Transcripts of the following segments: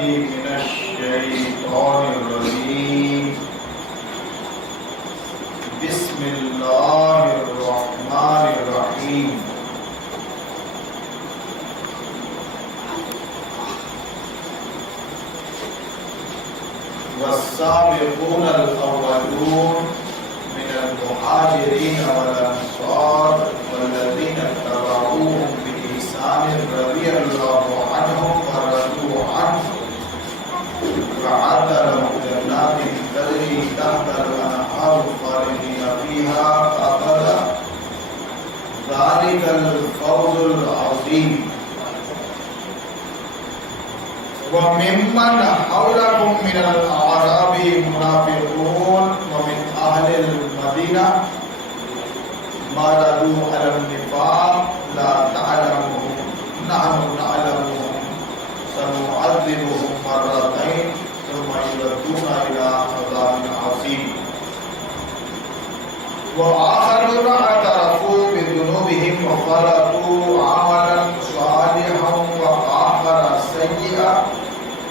من الشيطان الرجيم بسم الله الرحمن الرحيم والسابقون الأولون من المهاجرين والأنصار والذين اتبعوهم بإحسان رضي الله عنهم ورضوا عنه وأعد لهم جنات تجري تحت الأنهار خالدين فيها أبدا ذلك الفوز العظيم. وممن حولكم من الأعراب منافقون ومن أهل المدينة مردوا على النفاق لا تعلمهم نحن نعلمهم سنعذبهم مرتين ثم يردون إلى عذاب عظيم. وآخرون اعترفوا بذنوبهم وخلطوا عملا صالحا وآخر سيئا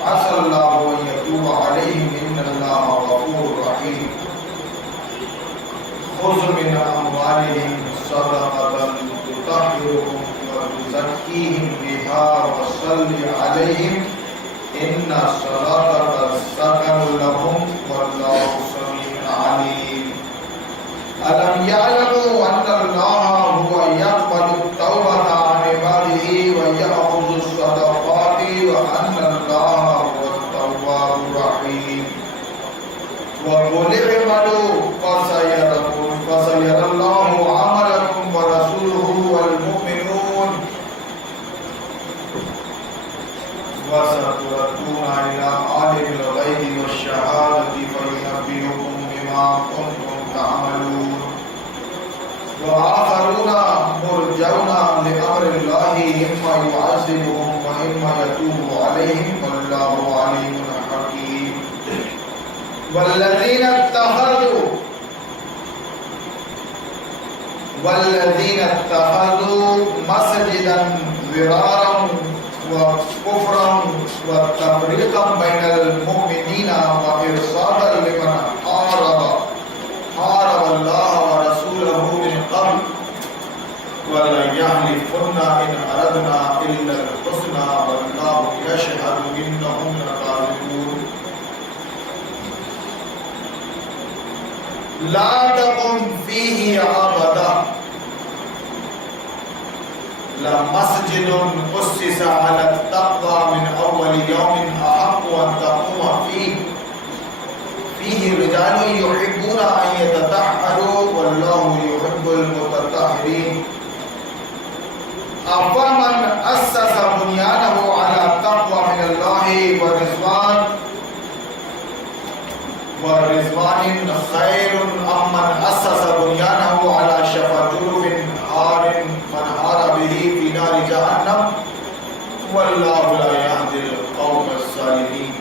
عسى الله أن يتوب عليهم إن الله غفور رحيم. خذ من أموالهم صدقة تطهرهم وتزكيهم بها وصل عليهم إن صلاتك سكن لهم والله سميع عليم. ألم يعلموا أن الله هو يقبل التوبة عن عباده ويأخذ الصدقات وأن الله هو التواب الرحيم. وقل اعملوا فسيرى الله عملكم ورسوله والمؤمنون وستردون إلى عالم الغيب والشهادة فينبئكم بما كنتم تعملون. وآخرون مرجون لأمر الله إما يعذبهم وإما يتوب عليهم والله عليم حكيم. والذين اتخذوا مسجدا ضرارا وكفرا وتفريقا بين المؤمنين وإرصادا لمن حارب الله ورسوله من قبل ولن يحلفن إن أردنا إلا الحسنى والله يشهد إنهم لكاذبون. لا تقم فيه أبدا لمسجد أسس على التقوى من أول يوم أحق أن تقوم فيه رجال يحبون أن يتطهروا والله يحب المتطهرين. أفمن أسس بنيانه على التقوى من الله ورضوان خير أم من أسس بنيانه على شفا جرف هار فانهار به في نار جهنم والله لا يهدي القوم الظالمين.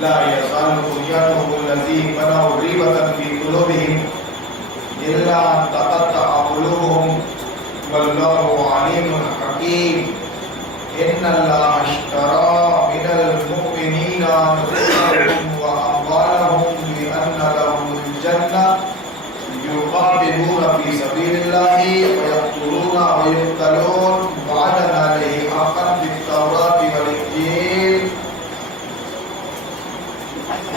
لا يزال بنيانهم الذي بنوا ريبة في قلوبهم إلا أن تقطع قلوبهم والله عليم حكيم. إن الله اشترى من المؤمنين أنفسهم وأموالهم بأن لهم الجنة يقاتلون في سبيل الله ويقتلون ويقتلون وعدا عليه حقا في التوراة والإنجيل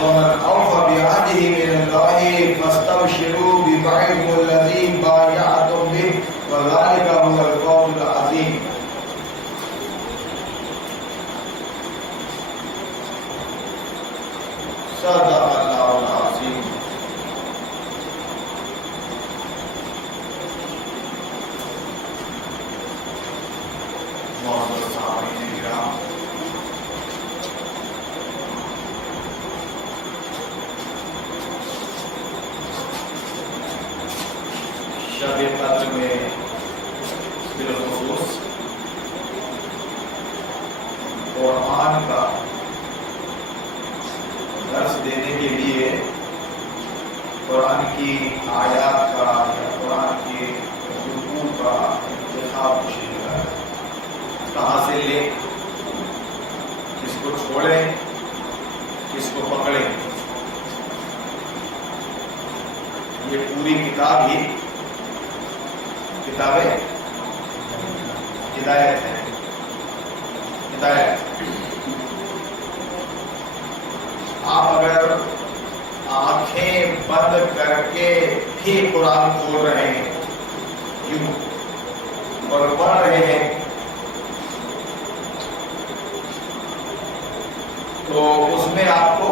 ومن أوفى بعهده من الله فاستبشروا ببيعكم الذي بايعتم به وذلك هو الفوز العظيم. صدق اللہ العظیم. معزز سامعین کرام، شب قدر میں بالخصوص قرآن کا درس دینے کے لیے قرآن کی آیات کا یا قرآن کے رکوع کا انتخاب کہاں سے لیں؟ چھوڑیں، کس کو پکڑیں. یہ پوری کتاب ہی کتاب ہدایت ہے. ہدایت. آپ اگر آنکھیں بند کر کے بھی قرآن کھول رہے ہیں یوں اور پڑھ رہے ہیں تو اس میں آپ کو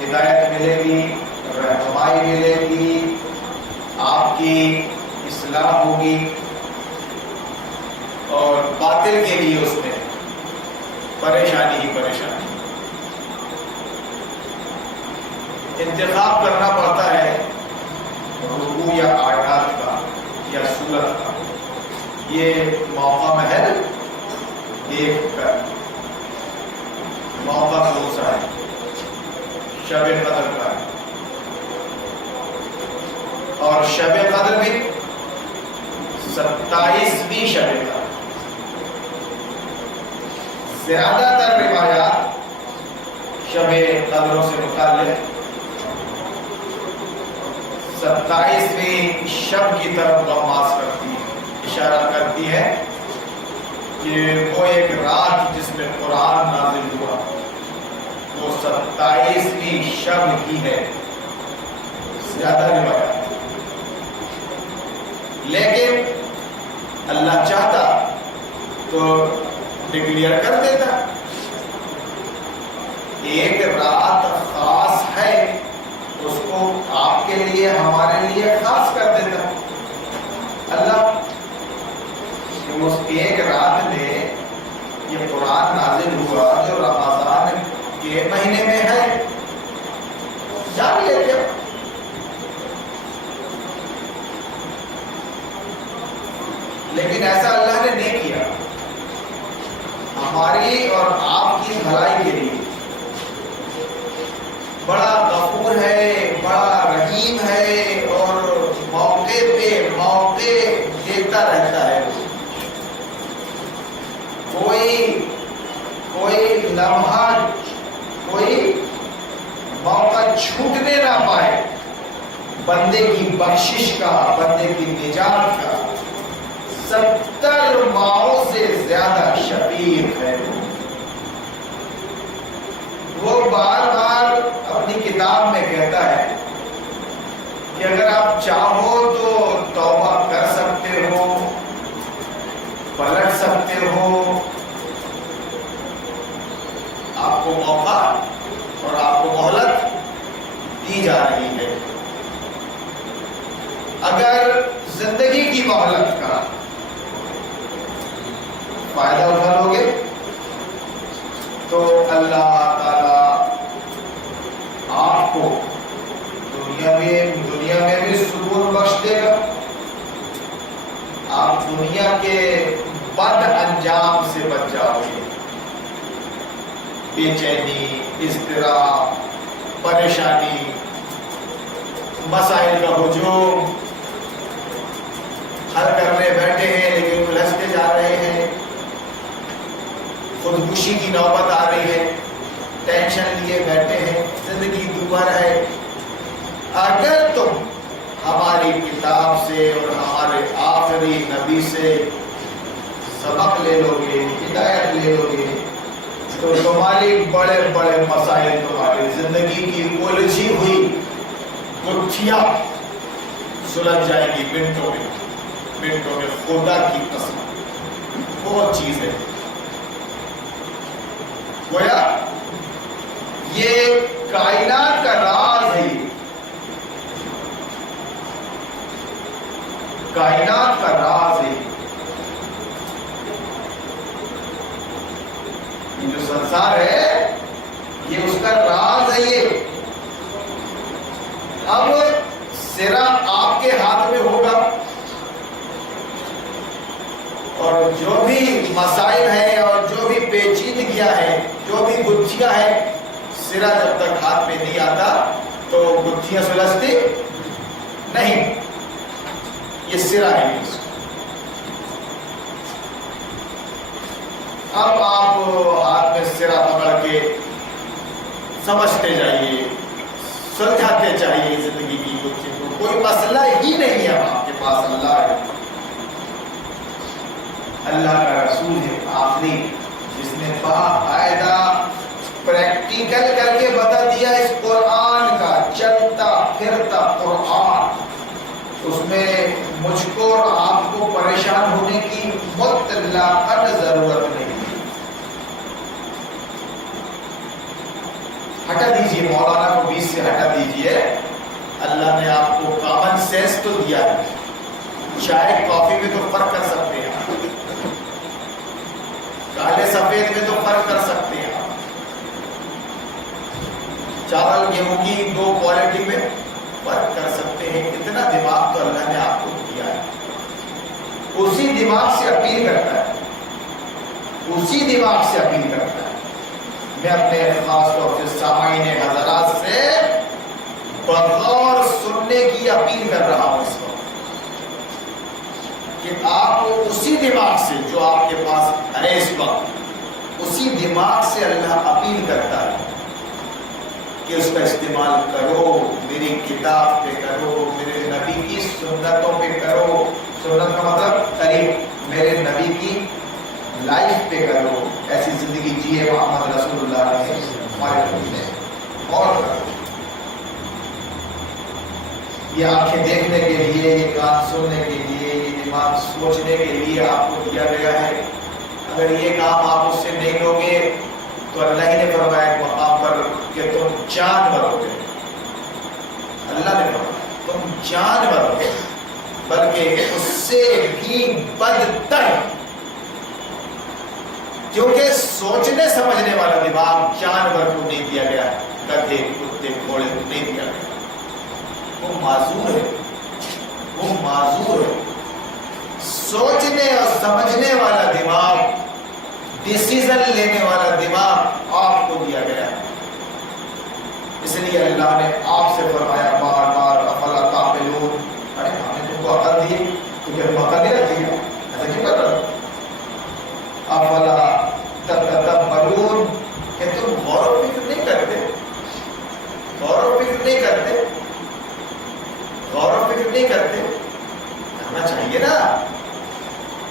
ہدایت ملے گی، رہنمائی ملے گی، آپ کی اصلاح ہوگی، اور باطل کے لیے اس میں پریشانی ہی پریشانی. انتخاب کرنا پڑتا ہے رکوع یا آیات کا یا سورت کا. یہ موقع محل دیکھ کر. موقع کون سا ہے؟ شب قدر کا ہے، اور شب قدر بھی 27ویں شب قدر. زیادہ تر روایات شب قدروں سے متعلق 27ویں شب کی طرف بحث کرتی ہے، اشارہ کرتی ہے کہ وہ ایک رات جس میں قرآن نازل ہوا وہ 27ویں شب کی ہے. زیادہ روایات. لیکن اللہ چاہتا تو ڈکلیئر کر دیتا. ایک رات خاص ہے، اس کو آپ کے لیے ہمارے لیے خاص کر دیتا اللہ. اس ایک رات میں یہ قرآن نازل ہوا جو رمضان کے مہینے میں ہے، جان لیتے. لیکن ایسا اللہ نے نہیں کیا. ہماری اور آپ کی بھلائی کے لیے بڑا غفور ہے، بڑا رحیم ہے، اور موقع پہ موقع دیتا رہتا ہے. کوئی لمحہ، کوئی موقع چھوٹنے نہ پائے بندے کی بخشش کا، بندے کی نجات کا. 70 ماؤں سے زیادہ شفیق ہے. وہ بار بار اپنی کتاب میں کہتا ہے کہ اگر آپ چاہو تو توبہ کر سکتے ہو، پلٹ سکتے ہو. آپ کو موقع اور آپ کو مہلت دی جا رہی ہے. اگر زندگی کی مہلت کا فائدہ اٹھا لو گے تو اللہ تعالی آپ کو دنیا میں بھی سکون بخش دے گا. آپ دنیا کے بد انجام سے بچ جاؤ گے. بے چینی، اضطراب، پریشانی، مسائل کا ہجوم، حل کرنے بیٹھے ہیں لیکن الجھتے جا رہے ہیں، خودکشی کی نوبت آ رہی ہے، ٹینشن لیے بیٹھے ہیں، زندگی دوبھر ہے. اگر تم ہماری کتاب سے اور ہمارے آخری نبی سے سبق لے لو گے، ہدایت لے لو گے، تو تمہاری بڑے بڑے مسائل، تمہاری زندگی کی الجھی ہوئی گتھیاں سلجھ جائیں گی منٹوں میں. خدا کی قسم بہت چیز ہے. گویا یہ کائنات کا راز ہے. کائنات کا راز ہے. یہ جو سنسار ہے یہ اس کا راز ہے. یہ اب سرا آپ کے ہاتھ میں ہوگا، اور جو بھی مسائل ہیں اور جو بھی پیچیدگیاں ہیں، جو بھی گتھیاں ہیں، سرا جب تک ہاتھ میں نہیں آتا تو گتھیاں سلجھتی نہیں. یہ سرا ہے. اب آپ ہاتھ میں سرا پکڑ کے سمجھتے جائیے، سلجھاتے چاہیے زندگی کی کچھ چیزوں، کوئی مسئلہ ہی نہیں ہے آپ کے پاس، اللہ ہے، اللہ کا رسول ہے آخری، جس نے باقاعدہ پریکٹیکل کر کے بتا دیا اس قرآن کا، چلتا پھرتا قرآن، اس میں مجھ کو اور آپ کو پریشان ہونے کی مطلقاً ضرورت نہیں۔ ہٹا دیجئے، مولانا کو بیچ سے ہٹا دیجئے، اللہ نے آپ کو کامن سینس تو دیا ہے، چائے کافی میں تو فرق کر سکتے ہیں، کالے سفید میں تو فرق کر سکتے ہیں، چاول گیہوں کی دو کوالٹی میں فرق کر سکتے ہیں، اتنا دماغ تو اللہ نے آپ کو دیا ہے، اسی دماغ سے اپیل کرتا ہے، اسی دماغ سے اپیل کرتا ہے۔ میں اپنے خاص طور سے سامعین حضرات سے بغور سننے کی اپیل کر رہا ہوں اس وقت کہ آپ اسی دماغ سے جو آپ کے پاس ہے اس وقت، اسی دماغ سے اللہ اپیل کرتا ہے کہ اس کا استعمال کرو، میری کتاب پہ کرو، میرے نبی کی سنتوں پہ کرو، سنت کا مطلب قریب میرے نبی کی لائف پہ کرو، ایسی زندگی جیے محمد رسول اللہ نے ہمارے نبی نے، اور یہ آنکھیں دیکھنے کے لیے، یہ کان سننے کے لیے، یہ دماغ سوچنے کے لیے آپ کو دیا گیا ہے۔ اگر یہ کام آپ اس سے نہیں لو گے تو اللہ ہی نے فرمایا ایک مقام پر کہ تم جانور ہو گئے، اللہ نے فرمایا تم جانور ہو گئے، بلکہ اس سے بھی بدتر، کیونکہ سوچنے سمجھنے والا دماغ جانور کو نہیں دیا گیا، گدھے کتے گھوڑے کو نہیں دیا گیا، وہ معذور ہے، وہ معذور ہے۔ سوچنے اور سمجھنے والا دماغ، ڈیسیزن لینے والا دماغ آپ کو دیا گیا ہے، اس لیے اللہ نے آپ سے فرمایا بار بار افلا تعقلون، ارے ہم نے تم کو عقل دی تو پھر ہم عقل نہیں رکھیں گے، ایسا کیوں کر رہے ہو؟ افلا تتدبرون، کہ تم غور و فکر نہیں کرتے، غور و فکر نہیں کرتے، غور و فکر نہیں کرتے، کرنا چاہیے نا،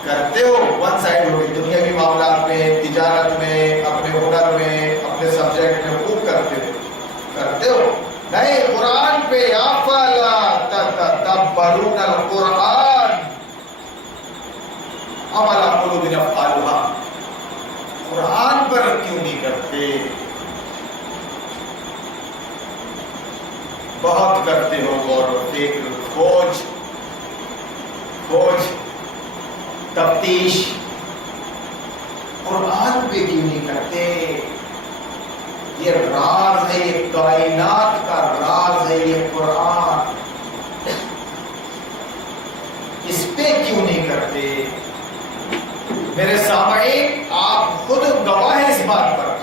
کرتے ہو ون سائڈ ہو گئی، دنیا کے معاملات میں، تجارت میں، اپنے ہنر میں، اپنے سبجیکٹ میں خوب کرتے ہو، نہیں قرآن پہ افلا تتدبرون القرآن ام علی قلوب اقفالها، قرآن پر کیوں نہیں کرتے؟ بہت کرتے ہو غور و فکر، کھوج تفتیش، قرآن پہ کیوں نہیں کرتے؟ یہ راز ہے، یہ کائنات کا راز ہے، یہ قرآن، اس پہ کیوں نہیں کرتے؟ میرے سامعین آپ خود گواہ ہیں اس بات پر،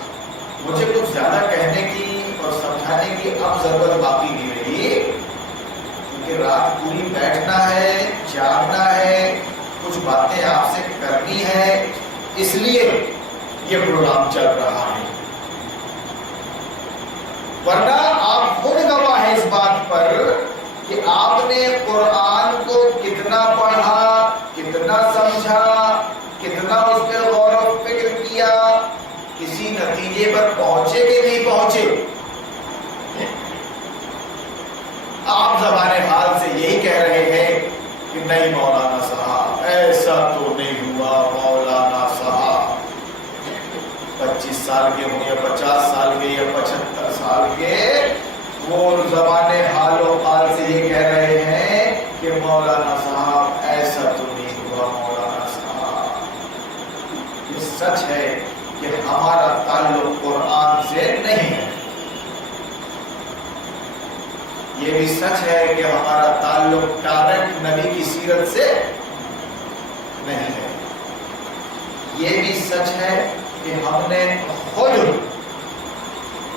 مجھے کچھ زیادہ کہنے کی اور سمجھانے کی اب ضرورت باقی نہیں رہی، کیونکہ رات پوری بیٹھنا ہے، جاگنا ہے، کچھ باتیں آپ سے کرنی ہے، اس لیے یہ پروگرام چل رہا ہے، ورنہ آپ خود گواہ ہیں اس بات پر کہ آپ نے قرآن کو کتنا پڑھا، کتنا سمجھا، کتنا اس پہ غور و فکر کیا، کسی نتیجے پر پہنچے کہ نہیں پہنچے؟ آپ زبان حال سے یہی کہہ رہے ہیں کہ نہیں مولانا صاحب ایسا تو نہیں ہوا، مولانا صاحب 25 سال کے ہوں یا 50 سال کے یا 75 سال کے، وہ زبان حال و حال سے یہ کہہ رہے ہیں کہ مولانا صاحب ایسا تو نہیں ہوا، مولانا صاحب۔ یہ سچ ہے کہ ہمارا تعلق قرآن سے نہیں ہے، یہ بھی سچ ہے کہ ہمارا تعلق ڈائریکٹ نبی کی سیرت سے نہیں ہے، یہ بھی سچ ہے کہ ہم نے خود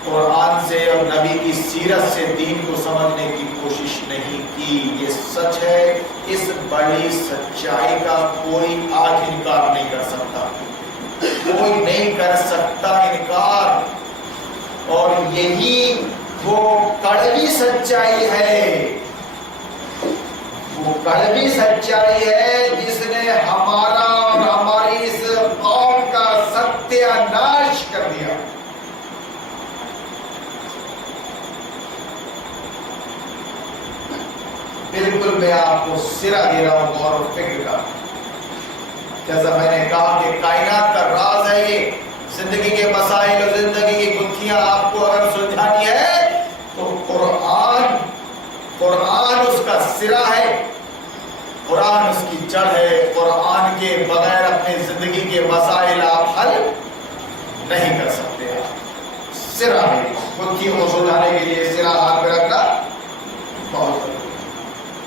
قرآن سے اور نبی کی سیرت سے دین کو سمجھنے کی کوشش نہیں کی، یہ سچ ہے، اس بڑی سچائی کا کوئی آج انکار نہیں کر سکتا۔ کوئی نہیں کر سکتا انکار، اور یہی وہ کڑوی سچائی ہے، وہ کڑوی سچائی ہے جس نے ہمارا اور ہماری اس قوم کا ستیہ ناش کر دیا۔ بالکل میں آپ کو سرا دے رہا ہوں غور و فکر کا۔ جیسا میں نے کہا کہ کائنات کا راز ہے یہ، زندگی کے مسائل اور زندگی کی گتھیاں آپ کو اگر سلجھانی ہے تو قرآن اس کا سرا ہے، قرآن اس کی جڑ ہے۔ قرآن کے بغیر اپنی زندگی کے مسائل آپ حل نہیں کر سکتے۔ سرا ہے، گتھیوں کو سلجھانے کے لیے سرا ہاتھ میں رکھنا بہت ضروری ہے،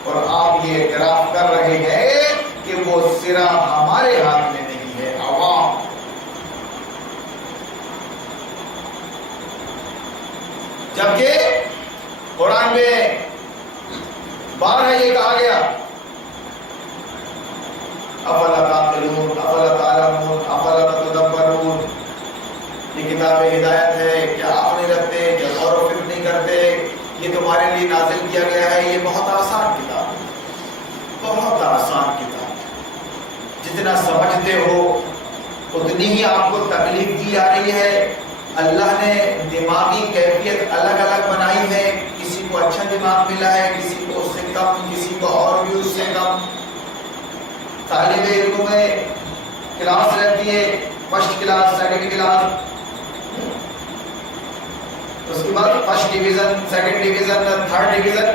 اور آپ یہ اعتراف کر رہے ہیں کہ وہ سرا ہمارے ہاتھ میں نہیں ہے، عوام۔ جبکہ قرآن میں بارہا یہ کہا گیا افلا تعقلون افلا تعلمون افلا تتدبرون، یہ کتاب ہدایت ہے، کیا آپ نہیں رکھتے، کیا غور و فکر نہیں کرتے، یہ تمہارے لیے نازل کیا گیا ہے۔ یہ بہت آسان کتاب ہے، بہت آسان کتاب ہے، جتنا سمجھتے ہو اتنی ہی آپ کو تکلیف دی جا رہی ہے۔ اللہ نے دماغی کیفیت الگ الگ بنائی ہے، کسی کو اچھا دماغ ملا ہے، کسی کو اس سے کم، کسی کو اور بھی اس سے کم۔ طالب علم میں کلاس رہتی ہے، فرسٹ کلاس، سیکنڈ کلاس، اس کے بعد first division, second division, third division,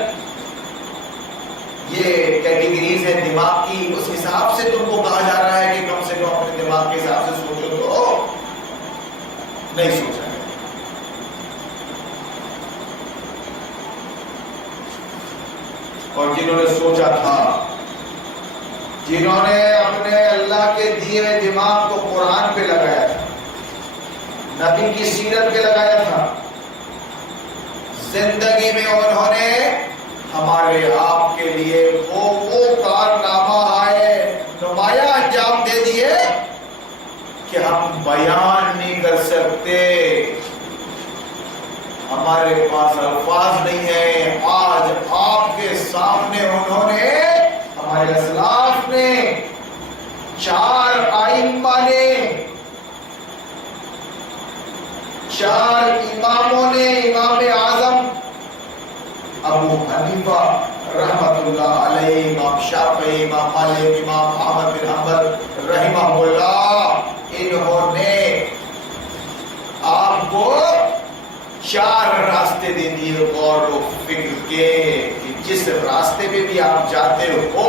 یہ کیٹیگریز ہے دماغ کی۔ اس حساب سے تم کو کہا جا رہا ہے کہ کم سے کم اپنے دماغ کے حساب سے سوچو، تو نہیں سوچا ہے۔ اور جنہوں نے سوچا تھا، جنہوں نے اپنے اللہ کے دیے ہوئے دماغ کو قرآن پہ لگایا تھا، نبی کی سیرت پہ لگایا تھا، زندگی میں انہوں نے ہمارے آپ کے لیے وہ کارنامہ آئے، نمایاں انجام دے دیے کہ ہم بیان نہیں کر سکتے، ہمارے پاس الفاظ نہیں ہیں۔ آج آپ کے سامنے انہوں نے، ہمارے اسلاف نے، چار ائمہ نے، چار اماموں نے، امام اعظم ابو حنیفہ رحمت اللہ علیہ، امام شافعی، امام مالک، امام احمد بن حنبل رحمہ اللہ، انہوں نے آپ کو چار راستے دے دیے غور و فکر کے، کہ جس راستے پہ بھی آپ جاتے ہو،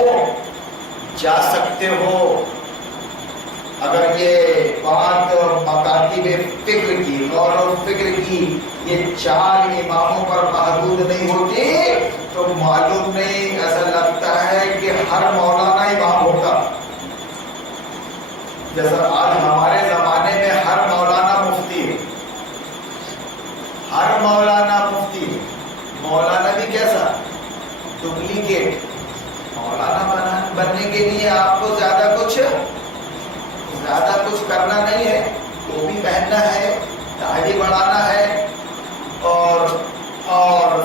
جا سکتے ہو۔ اگر یہ بات مکاتب فکر کی، غور و فکر کی، یہ چار اماموں پر محدود نہیں ہوتی تو معلوم نہیں، ایسا لگتا ہے کہ ہر مولانا امام ہوتا۔ جیسا آج ہمارے زمانے میں ہر مولانا مفتی ہے، ہر مولانا مفتی ہے۔ مولانا بھی کیسا؟ ڈپلیکیٹ۔ مولانا بننے کے لیے آپ کو زیادہ کچھ کرنا نہیں ہے، ٹوپی پہننا ہے، داڑھی بڑھانا ہے، اور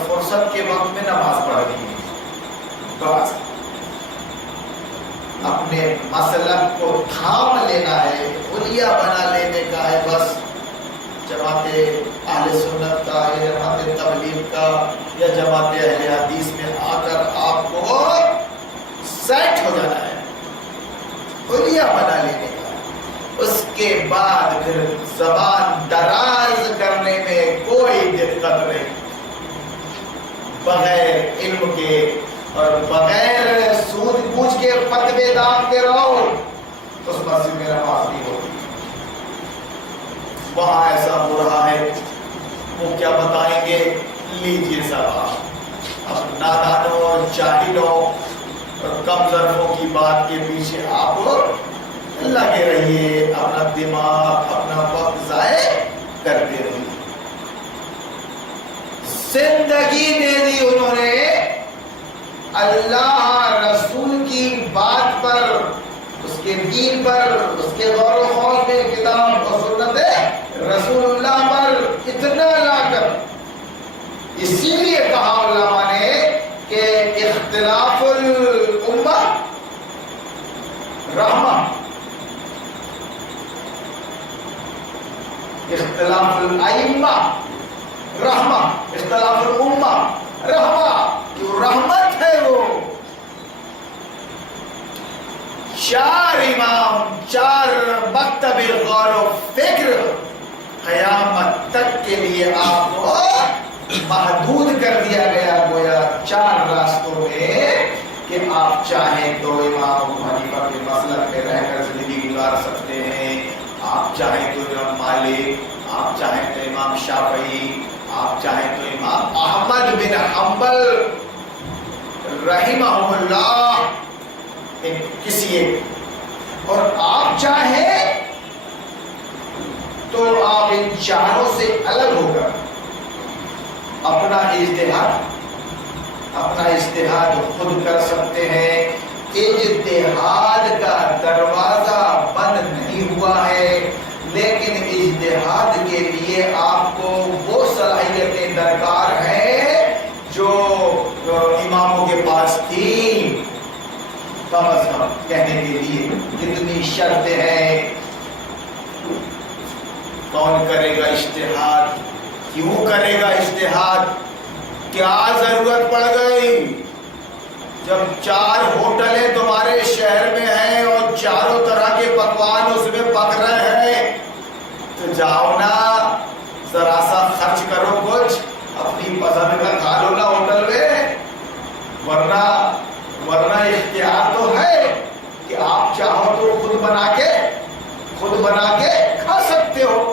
فرصت کے وقت میں نماز پڑھنی ہے، بس اپنے مسلک کو تھام لینا ہے، حلیہ بنا لینے کا ہے، بس جماعت اہل سنت کا یا جماعت تبلیغ کا یا جماعت اہل حدیث میں آ کر آپ کو سیٹ ہو جانا ہے، حلیہ بنا لینے کا۔ اس کے بعد پھر زبان دراز کرنے میں کوئی دقت نہیں، بغیر علم کے اور بغیر سوچ بوجھ کے فتوے دانتے رہو، اس مسجد میں نماز نہیں ہوتی۔ وہاں ایسا ہو رہا ہے، وہ کیا بتائیں گے، لیجیے سوال۔ اب نادانوں اور جاہلوں اور کم ظرفوں کی بات کے پیچھے آپ لگے رہیے، اپنا دماغ، اپنا وقت ضائع کرتے رہیے۔ زندگی دے دی انہوں نے اللہ رسول کی بات پر، اس کے دین پر، اس کے غور و خوض میں، کتاب اختلاف الائمہ رحمہ، اختلاف الامہ رحمہ، کیوں رحمت ہے وہ۔ چار امام، چار مکتب غور و فکر قیامت تک کے لیے آپ کو محدود کر دیا گیا، گویا چار راستوں میں کہ آپ چاہیں تو امام ابو حنیفہ کے مسلک میں رہ کر زندگی گزار سکتے ہیں، آپ چاہیں تو امام مالک، آپ چاہیں تو امام شافعی، آپ چاہیں تو امام احمد بن حنبل رحمہ اللہ کسی ایک، اور آپ چاہیں تو آپ ان چاروں سے الگ ہو کر اپنا اجتہاد خود کر سکتے ہیں۔ اجتہاد کا دروازہ بند نہیں ہوا ہے، لیکن اجتہاد کے لیے آپ کو وہ صلاحیتیں درکار ہیں جو اماموں کے پاس تھی۔ کم از کم کہنے کے لیے کتنی شرطیں ہیں، کون کرے گا اجتہاد، کیوں کرے گا اجتہاد، کیا ضرورت پڑ گئی؟ جب 4 ہوٹلیں تمہارے شہر میں ہیں اور چاروں طرح کے پکوان اس میں پک رہے ہیں تو جاؤ نا، ذرا سا خرچ کرو، کچھ اپنی پسند کا کھا لو نا ہوٹل میں، ورنہ اختیار تو ہے کہ آپ چاہو تو خود بنا کے کھا سکتے ہو۔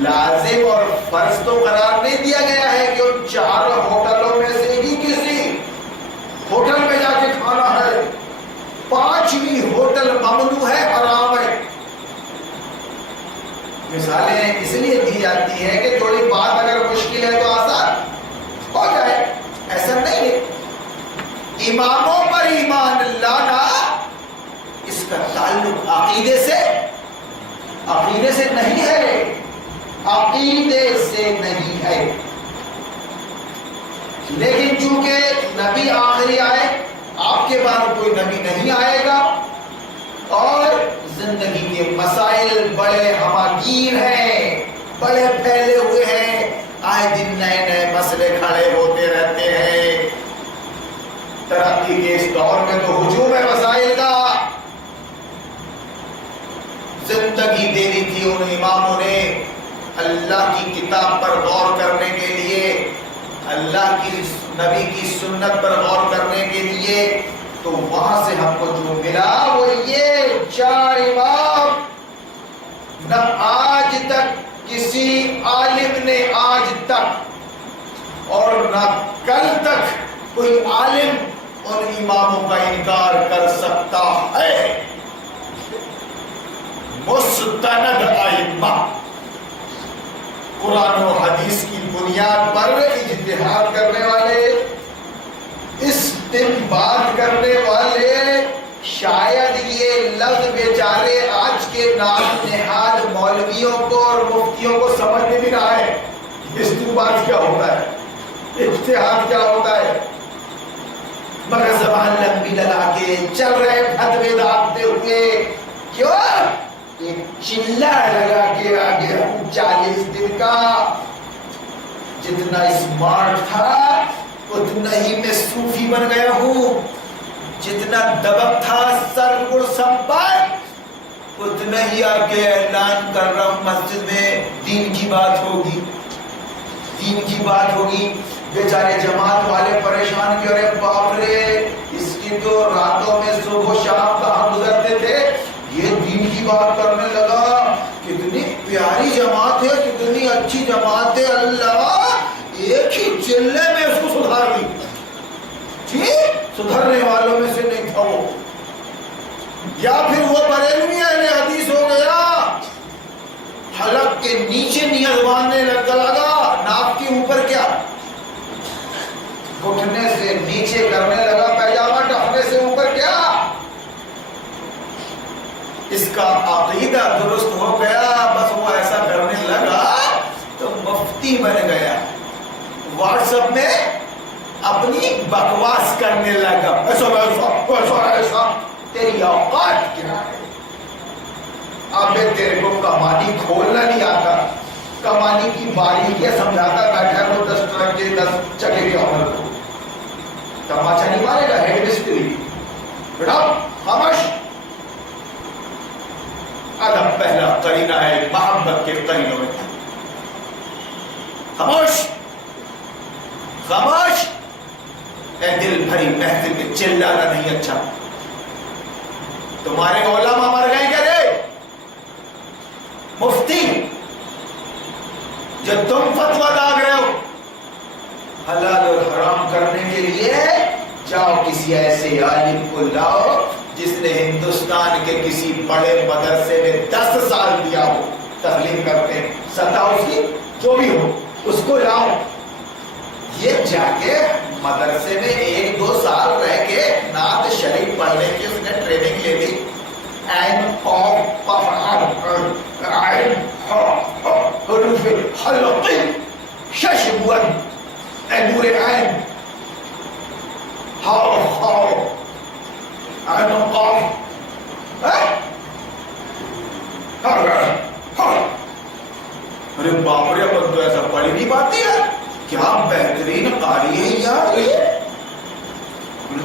لازم اور فرض تو قرار نہیں دیا گیا ہے کہ ان 4 ہوٹلوں میں سے ہی کسی ہوٹل میں جا کے کھانا ہے، 5ویں ہوٹل ممنوع ہے، حرام ہے۔ مثالیں اس لیے دی جاتی ہے کہ تھوڑی بات اگر مشکل ہے تو آسان ہو جائے، ایسا نہیں ہے۔ اماموں پر ایمان لانا اس کا تعلق عقیدے سے نہیں ہے، عقیدے سے نہیں ہے، لیکن چونکہ نبی آخری آئے، آپ کے بعد کوئی نبی نہیں آئے گا، اور زندگی کے مسائل بڑے ہماگیر ہیں، بڑے پھیلے ہوئے ہیں، آئے دن نئے نئے مسئلے کھڑے ہوتے رہتے ہیں۔ ترقی کے اس دور میں تو ہجوم ہے مسائل کا۔ زندگی دے دی تھی ان اماموں نے اللہ کی کتاب پر غور کرنے کے لیے، اللہ کی نبی کی سنت پر غور کرنے کے لیے، تو وہاں سے ہم کو جو ملا وہ یہ 4 امام۔ نہ آج تک کسی عالم نے آج تک اور نہ کل تک کوئی عالم ان اماموں کا انکار کر سکتا ہے۔ مستند ائمہ، قرآن و حدیث کی بنیاد پر اجتہاد کرنے والے، استنباط کرنے والے، شاید یہ لفظ بیچارے آج کے نام نہاد مولویوں کو اور مفتیوں کو سمجھ نہیں بھی رہا ہے استنباط کیا ہوتا ہے، اجتہاد کیا ہوتا ہے، مگر زبان لمبی لگا کے چل رہے فتوے داغتے ہوئے، کیوں؟ ایک چلہ لگا کے آگے ہوں 40 دن کا، جتنا اسمارٹ تھا اتنا ہی میں صوفی بن گیا ہوں، جتنا دبک تھا سر گڑ سمپت اتنا ہی آگے اعلان کر رہا ہوں مسجد میں دین کی بات ہوگی، دین کی بات ہوگی۔ بیچارے جماعت والے پریشان کہ ارے باپ رے، اس کی تو راتوں میں صبح و شام کہاں گزرتے تھے، یہ دین کی بات کرنے لگا، کتنی پیاری جماعت ہے، کتنی اچھی جماعت ہے، اللہ ایک ہی چلے میں اس کو سدھار دی۔ ٹھیک، سدھرنے والوں میں سے نہیں تھا وہ، یا پھر وہ بریلوی اہل حدیث ہو گیا، حلق کے نیچے نیت باندھنے لگا، ناک کے اوپر کیا، گھٹنے سے نیچے کرنے لگا پیجامہ، ٹخنے سے اوپر کیا، اس کا عقیدہ درست ہو گیا، بس وہ ایسا کرنے لگا تو مفتی بن گیا، واٹس ایپ میں اپنی بکواس کرنے لگا، ایسا ایسا ایسا ایسا، تیری اوقات کیا ہے؟ ابے تیرے کو کمانی کھولنا نہیں آتا، کمانی کی باریکیاں سمجھاتا بیٹھا ہے وہ 10 ٹرک کے 10 چکے کے عمر کو، تماچا نہیں مارے گا ہیڈ مستری، بیٹا خاموش۔ ادب پہلا قرینہ ہے محبت کے قرینوں میں، خاموش خاموش۔ اے دل بھری محفل میں چلانا نہیں اچھا، تمہارے علماء مر گئے کیا رے؟ مفتی جو تم فتویٰ داغ رہے ہو حلال اور حرام کرنے کے لیے، جاؤ کسی ایسے عالم کو لاؤ جس نے ہندوستان کے کسی بڑے مدرسے میں 10 سال دیا ہو تخلیق کرتے، سطح اس کی جو بھی ہو اس کو لاؤ۔ یہ جا کے مدرسے میں 1-2 سال رہ کے نعت شریف پڑھنے کی اس نے ٹریننگ لے لی، حروف حلق ششبون نور عین ہاؤ ہاؤ عین قاف، ارے باپ رے اپن تو ایسا پڑھ ہی نہیں پاتی ہے، کیا بہترین قاری ہے یار یہ،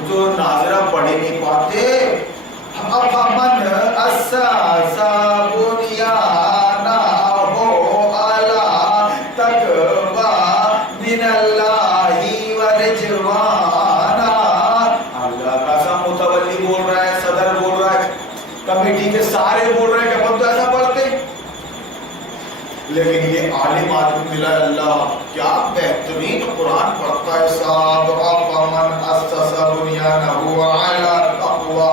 تو ناظرہ پڑھے نہیں پاتے۔ افمن اسس بنیانہ علی تقوی من اللہ ورضوان، اللہ کا سا متولی بول رہا ہے، صدر بول رہا ہے، کمیٹی کے سارے بول رہے ہیں کہ ہم تو ایسا پڑھتے، لیکن یہ عالم آدمی ملا، اللہ کیا بہترین قرآن پڑھتا ہے صاحب۔ افمن اسس بنیانہ علی تقوی،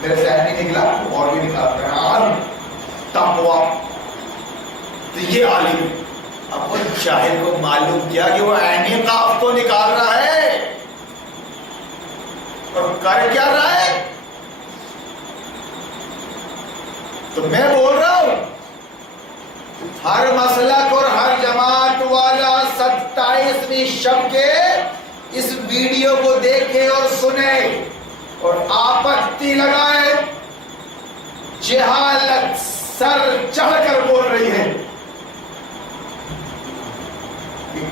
میرے سے نہیں نکلا اور بھی نکالتا ہے عالم تقوی، تو یہ عالم۔ اب وہ شاہد کو معلوم کیا کہ وہ عینی قاف تو نکال رہا ہے اور کر کیا رہا ہے، تو میں بول رہا ہوں ہر مسلک اور ہر جماعت والا 27ویں شب کے اس ویڈیو کو دیکھے اور سنے اور آپتی لگائے، جہالت سر چڑھ کر بول رہی ہے،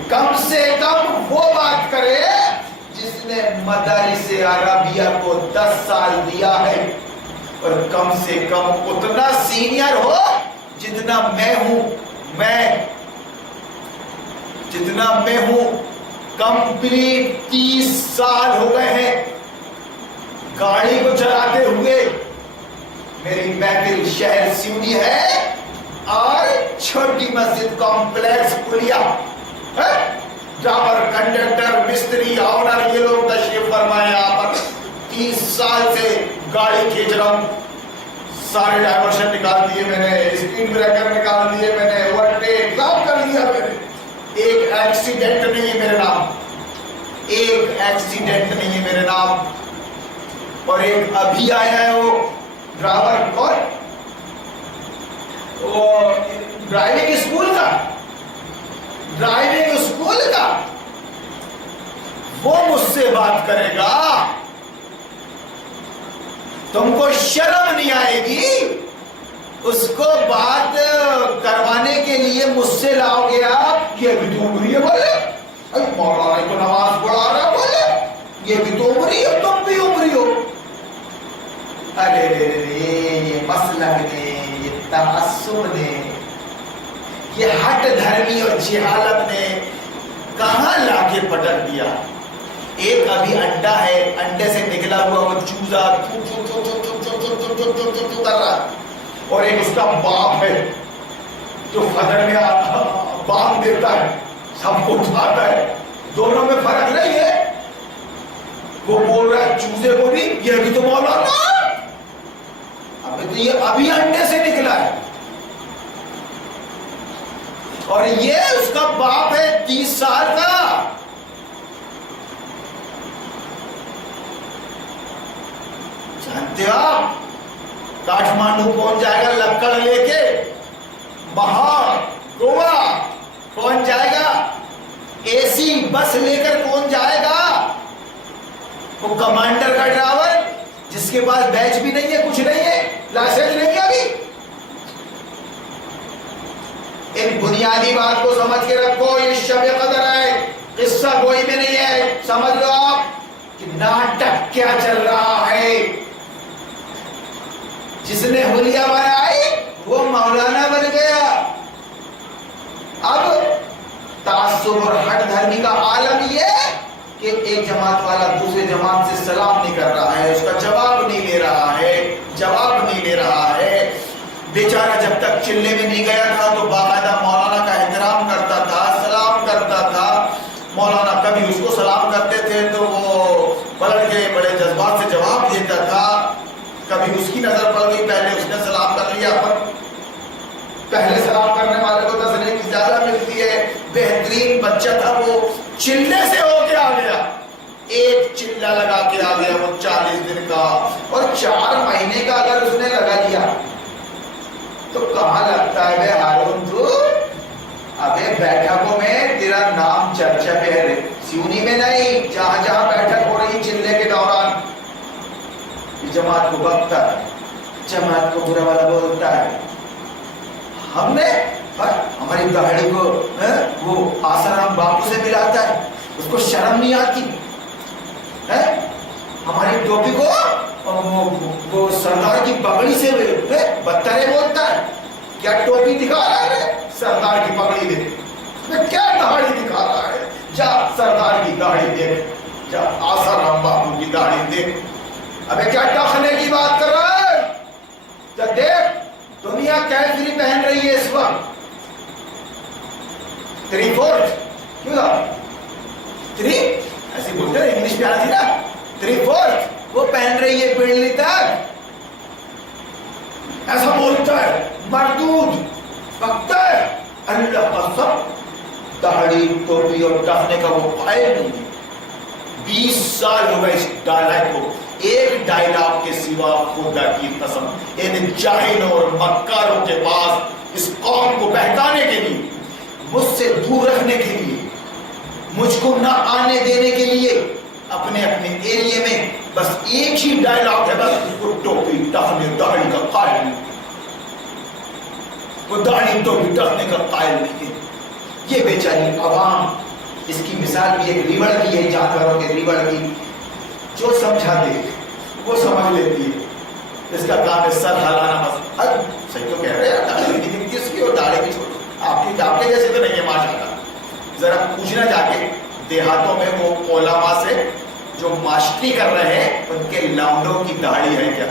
کم سے کم وہ بات کرے جس نے مدارس عربیہ کو 10 سال دیا ہے، اور کم سے کم اتنا سینئر ہو جتنا میں ہوں، جتنا میں ہوں کمپلیٹ 30 سال ہو گئے ہیں گاڑی کو چلاتے ہوئے، میری محفل شہر سیونی ہے اور چھوٹی مسجد کمپلیکس پلیا، ڈرائیور کنڈکٹر مستری آنر یہ لوگ تشریف فرمائے یہاں پر، 30 سال سے گاڑی کھینچ رہا ہوں، سارے ڈائیورشن نکال دیے میں نے، اسپیڈ بریکر نکال دیے میں نے، اوورٹیک سب کر لیا میں نے، ایک ایکسیڈنٹ نہیں ہے میرے نام، ایک ایکسیڈنٹ نہیں ہے میرے نام۔ اور ایک ابھی آیا ہے وہ ڈرائیور کون، وہ ڈرائیونگ اسکول کا وہ مجھ سے بات کرے گا، تم کو شرم نہیں آئے گی؟ اس کو بات کروانے کے لیے مجھ سے لاؤ گے آپ، یہ بھی تو عمری ہے بولے، مولانا کو نماز پڑھا رہا بولے، یہ بھی تو عمری ہے، تم بھی عمری ہو۔ ارے یہ مسلک نے، یہ تعصب نے، یہ ہٹ دھرمی اور جہالت نے کہاں لا کے پٹک دیا۔ ایک ابھی انڈا ہے، انڈے سے نکلا ہوا وہ چوزا کر رہا، اور ایک اس کا باپ ہے جو فجر میں باپ دیتا ہے، سب کو اٹھاتا ہے، دونوں میں فرق نہیں ہے۔ وہ بول رہا ہے چوزے کو بھی، یہ بھی تو مولانا، ابھی تو یہ ابھی انڈے سے نکلا ہے، اور یہ اس کا باپ ہے 30 سال کا۔ جانتے ہو آپ کاٹھمانڈو کون جائے گا لکڑ لے کے، باہر گوا کون جائے گا، اے سی بس لے کر کون جائے گا، وہ کمانڈر کا ڈرائیور جس کے پاس بیچ بھی نہیں ہے، کچھ نہیں ہے، لائسنس نہیں ہے ابھی، بنیادی بات کو سمجھ کے رکھو، یہ شب قدر ہے، قصہ کوئی بھی نہیں ہے. سمجھ لو آپ کہ ناٹک کیا چل رہا ہے. جس نے حلیہ بنائی وہ مولانا بن گیا. اب تعصب اور ہٹ دھرمی کا عالم یہ کہ ایک جماعت والا دوسرے جماعت سے سلام نہیں کر رہا ہے، اس کا جواب نہیں لے رہا ہے. بیچارہ جب تک چلے میں نہیں گیا تھا تو باقاعدہ مولانا کا احترام کرتا تھا، سلام کرتا تھا. مولانا کبھی اس کو سلام کرتے تھے تو وہ پلٹ کے بڑے جذبات سے جواب دیتا تھا. کبھی اس کی نظر پڑ گئی، پہلے اس نے سلام کر لیا، پر پہلے سلام کرنے والے کو تسلیم کی زیادہ ملتی ہے. بہترین بچہ تھا، وہ چلے سے ہو کے آ گیا، ایک چلا لگا کے آ گیا. وہ 40 دن کا اور 4 مہینے کا اگر اس نے لگا لیا تو کہاں لگتا ہے بے ہارون تو؟ ابے بیٹھکوں میں تیرا نام چرچا پہ ہے، سیونی میں نہیں، جہاں جہاں بیٹھک ہو رہی چلے کے دوران. جماعت کو بکتا ہے، جماعت کو برا والا بولتا ہے. ہم نے ہماری داڑھی کو وہ آسرام باپو سے ملاتا ہے، اس کو شرم نہیں آتی. ہماری ٹوپی کو وہ سردار کی پگڑی سے بدترے بولتا ہے. کیا ٹوپی دکھا رہا ہے؟ سردار کی پگڑی دیکھ. کیا داڑھی دکھا رہا ہے؟ جا سردار کی داڑھی دیکھ، جا آسرام باپو کی داڑھی دیکھ. ابے کیا ٹخنے کی بات کر رہا ہے؟ جا دیکھ دنیا کیسری پہن رہی ہے اس وقت. 3/4 کیوں تھا 3 ایسی بولتے ہیں انگلش میں آتی نا. 3/4 وہ پہن رہی ہے پنڈلی تک. ایسا بولتا ہے، مردود بکتا ہے. اللہ کا سب داڑھی ٹوپی اور ٹخنے کا وہ قائل نہیں ہے. 20 سال ہو گئے اس ڈائلاگ کو، ایک ڈائلاگ کے سوا خدا کی قسم ان جاہلوں اور مکاروں کے پاس اس قوم کو بہکانے کے لیے، مجھ سے دور رکھنے کے لیے، مجھ کو نہ آنے دینے کے لیے اپنے ایریے میں بس ایک ہی ڈائلاگ ہے، بس وہ ٹوپی ٹخنے داڑھی کا قائل نہیں. وہ داڑھی ٹوپی ٹخنے کا قائل نہیں ہے. یہ بیچاری عوام، اس کی مثال بھی ایک ریوڑ کی ہے، جانوروں کے ریوڑ کی. جو سمجھا دے وہ سمجھ لیتی ہے، اس کا کام ہے سر ہلانا. بس صحیح تو کہہ رہے ہیں، داڑھی نہیں دکھتی اس کی اور داڑھی بھی چھوٹی. آپ کے جیسے تو نہیں ہے ماشاءاللہ. ذرا پوچھنا جا کے دیہاتوں میں وہ علماء سے جو ماسٹری کر رہے ہیں، ان کے لانڈوں کی داڑھی ہے کیا؟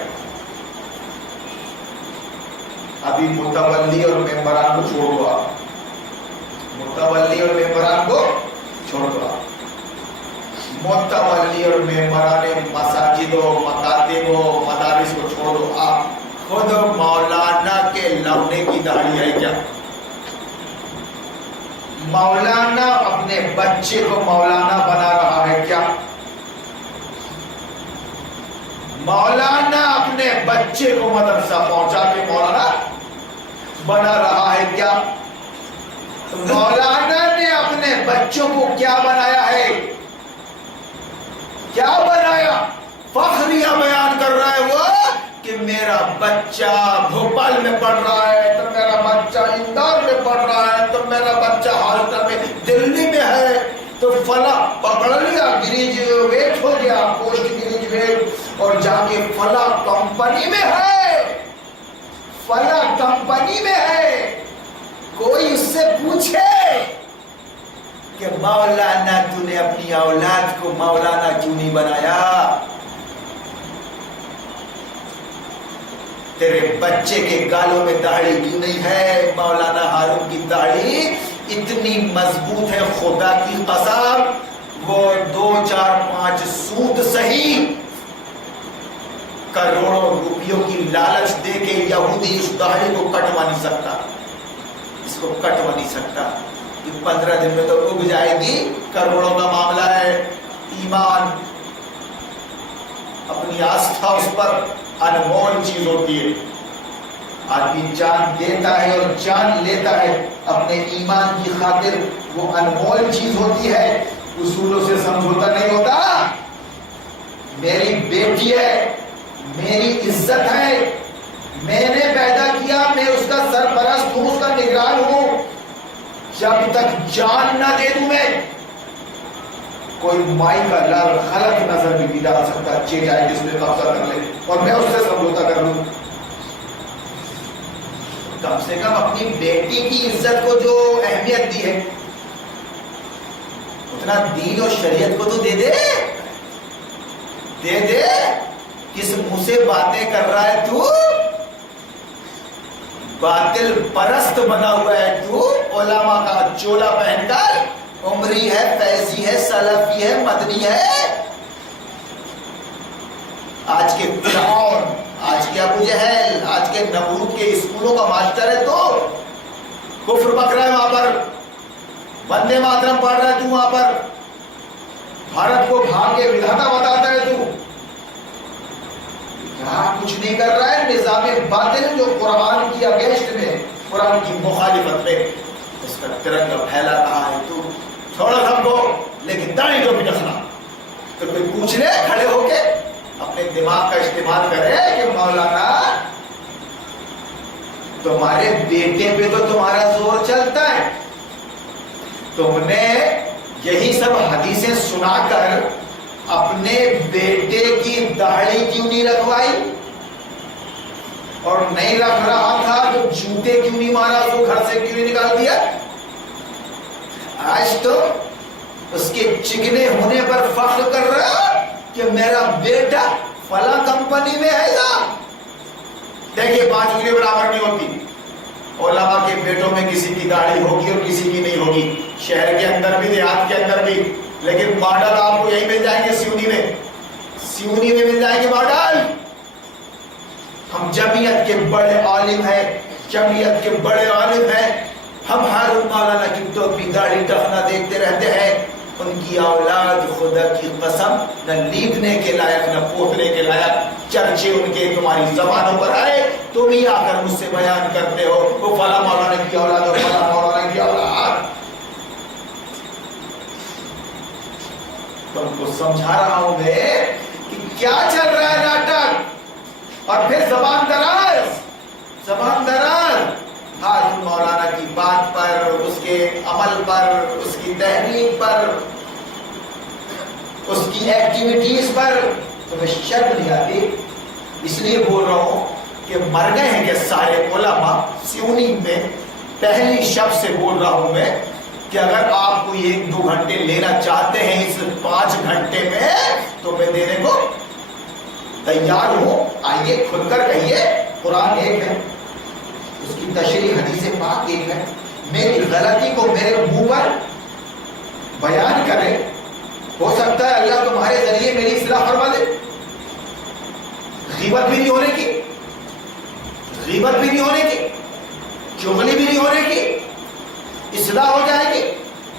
ابھی متولی اور ممبران کو چھوڑ دو، آپ متولی اور ممبران کو چھوڑ دو. متولی اور ممبران مساجد و مکاتب و مدارس کو چھوڑ دو. آپ خود مولانا کے لونے کی داڑھی ہے کیا؟ مولانا اپنے بچے کو مولانا بنا رہا ہے کیا؟ مولانا اپنے بچے کو مدرسہ پہنچا کے مولانا بنا رہا ہے کیا؟ مولانا نے اپنے بچوں کو کیا بنایا ہے؟ کیا بنایا؟ فخریہ بیان کر رہا ہے وہ کہ میرا بچہ بھوپال میں پڑھ رہا ہے، تو میرا بچہ اندور میں پڑھ رہا ہے، تو میرا بچہ ہاسٹل میں دلی میں ہے، تو فلاں پکڑ لیا گریجویٹ ہو گیا، پوسٹ گریجویٹ، اور جا کے فلاں کمپنی میں ہے، فلاں کمپنی میں ہے. کوئی اس سے پوچھے کہ مولانا تو نے اپنی اولاد کو مولانا کیوں نہیں بنایا؟ تیرے بچے کے گالوں میں داڑھی کیوں نہیں ہے؟ مولانا ہارون کی داڑھی اتنی مضبوط ہے، خدا کی قسم وہ 2 4 5 سود صحیح کروڑوں روپیوں کی لالچ دے کے یہودی اس داڑھی کو کٹوا نہیں سکتا، اس کو کٹوا نہیں سکتا. 15 دن میں تو اگ جائے گی. کروڑوں کا معاملہ ہے. ایمان، اپنی آستھا اس پر انمول چیز ہوتی ہے. آدمی جان دیتا ہے اور جان لیتا ہے اپنے ایمان کی خاطر، وہ انمول چیز ہوتی ہے. اصولوں سے سمجھوتا نہیں ہوتا. میری بیٹی ہے، میری عزت ہے، میں نے پیدا کیا، میں اس کا سرپرست ہوں، اس کا نگران ہوں. جب تک جان نہ دے دوں میں، کوئی مائی کا لال غلط نظر بھی نہیں ڈال سکتا، چاہے جس میں قبضہ کر لے اور میں اس سے سمجھوتا کر لوں۔ کم سے کم اپنی بیٹی کی عزت کو جو اہمیت دی ہے اتنا دین اور شریعت کو تو دے دے، دے دے۔ کس منہ سے باتیں کر رہا ہے تو؟ باطل پرست بنا ہوا ہے تو، علماء کا چولا پہن کر، عمری ہے، فیضی ہے، سلفی ہے، مدنی ہے۔ آج کے فرعون، آج کے ابو جہل، آج کے نمرود کے اسکولوں کا ماسٹر ہے تو کفر بک رہا ہے وہاں پر، وندے ماترم پڑھ رہا ہے تو وہاں پر، بھارت کو بھاگ کے ودھاتا بتاتا ہے تو یہاں کچھ نہیں کر رہا ہے۔ نظام باطل جو قرآن کی اگینسٹ میں، قرآن کی مخالفت میں اس کا ترنگا پھیلا رہا ہے تو چھوڑا سب کو، لیکن داڑھی تو بھی رکھنا۔ تو کوئی پوچھ لے کھڑے ہو کے، اپنے دماغ کا استعمال کرے کہ مولانا تمہارے بیٹے پہ تو تمہارا زور چلتا ہے، تم نے یہی سب حدیثیں سنا کر اپنے بیٹے کی داڑھی کیوں نہیں رکھوائی؟ اور نہیں رکھ رہا تھا تو جوتے کیوں نہیں مارا، اس کو گھر سے کیوں نہیں نکال دیا؟ آج تو اس کے چکنے ہونے پر فخر کر رہا کہ میرا بیٹا فلاں کمپنی میں ہے گا۔ دیکھیے 5 انگلی برابر نہیں ہوتی، علماء کے بیٹوں میں کسی کی داڑھی ہوگی اور کسی کی نہیں ہوگی، شہر کے اندر بھی دیہات کے اندر بھی، لیکن ماڈل آپ کو یہی مل جائیں گے، سیونی میں مل جائیں گے ماڈل۔ ہم جمعیت کے بڑے عالم ہیں، جمعیت کے بڑے عالم ہیں، ہم ہارون مولانا کی ٹوپی داڑھی ٹخنا دیکھتے رہتے ہیں، ان کی اولاد خدا کی قسم نہ لیپنے کے لائق نہ پوتنے کے لائق، چرچے ان کے تمہاری زبانوں پر آئے، تم ہی آ کر مجھ سے بیان کرتے ہو وہ فلاں مولانا کی اولاد اور فلاں مولانا کی اولاد۔ تم کو سمجھا رہا ہوں میں کہ کیا چل رہا ہے ناٹک، اور پھر زبان دراز ہارون مولانا کی بات پر، اس کے عمل پر، اس کی تحریک پر، اس کی ایکٹیویٹیز پر تمہیں شرم نہیں آتی؟ اس لیے بول رہا ہوں کہ مر گئے ہیں کہ سارے علماء، سیونی میں پہلی شب سے بول رہا ہوں میں کہ اگر آپ کو 1-2 گھنٹے لینا چاہتے ہیں اس 5 گھنٹے میں تو میں دینے کو تیار ہوں، آئیے کھل کر کہیے، قرآن ایک ہے، اس کی تشریح حدیث پاک ایک ہے، میری غلطی کو میرے منہ پر بیان کرے، ہو سکتا ہے اللہ تمہارے ذریعے میری اصلاح فرما دے۔ غیبت بھی نہیں ہونے کی، غیبت بھی نہیں ہونے کی، چغلی بھی نہیں ہونے کی، اصلاح ہو جائے گی۔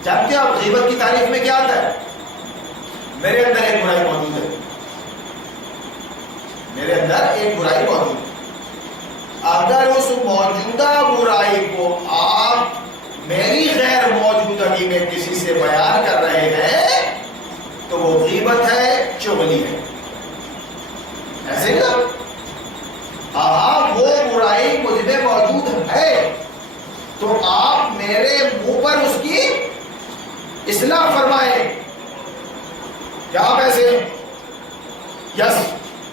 جانتے آپ غیبت کی تعریف میں کیا آتا ہے؟ میرے اندر ایک برائی موجود ہے، میرے اندر ایک برائی موجود ہے، اگر اس موجودہ برائی کو آپ میری غیر موجودگی میں کسی سے بیان کر رہے ہیں تو وہ غیبت ہے، چغلی ہے، ایسے نا؟ وہ برائی مجھ میں موجود ہے تو آپ میرے منہ پر اس کی اصلاح فرمائیں۔ کیا آپ ایسے؟ یس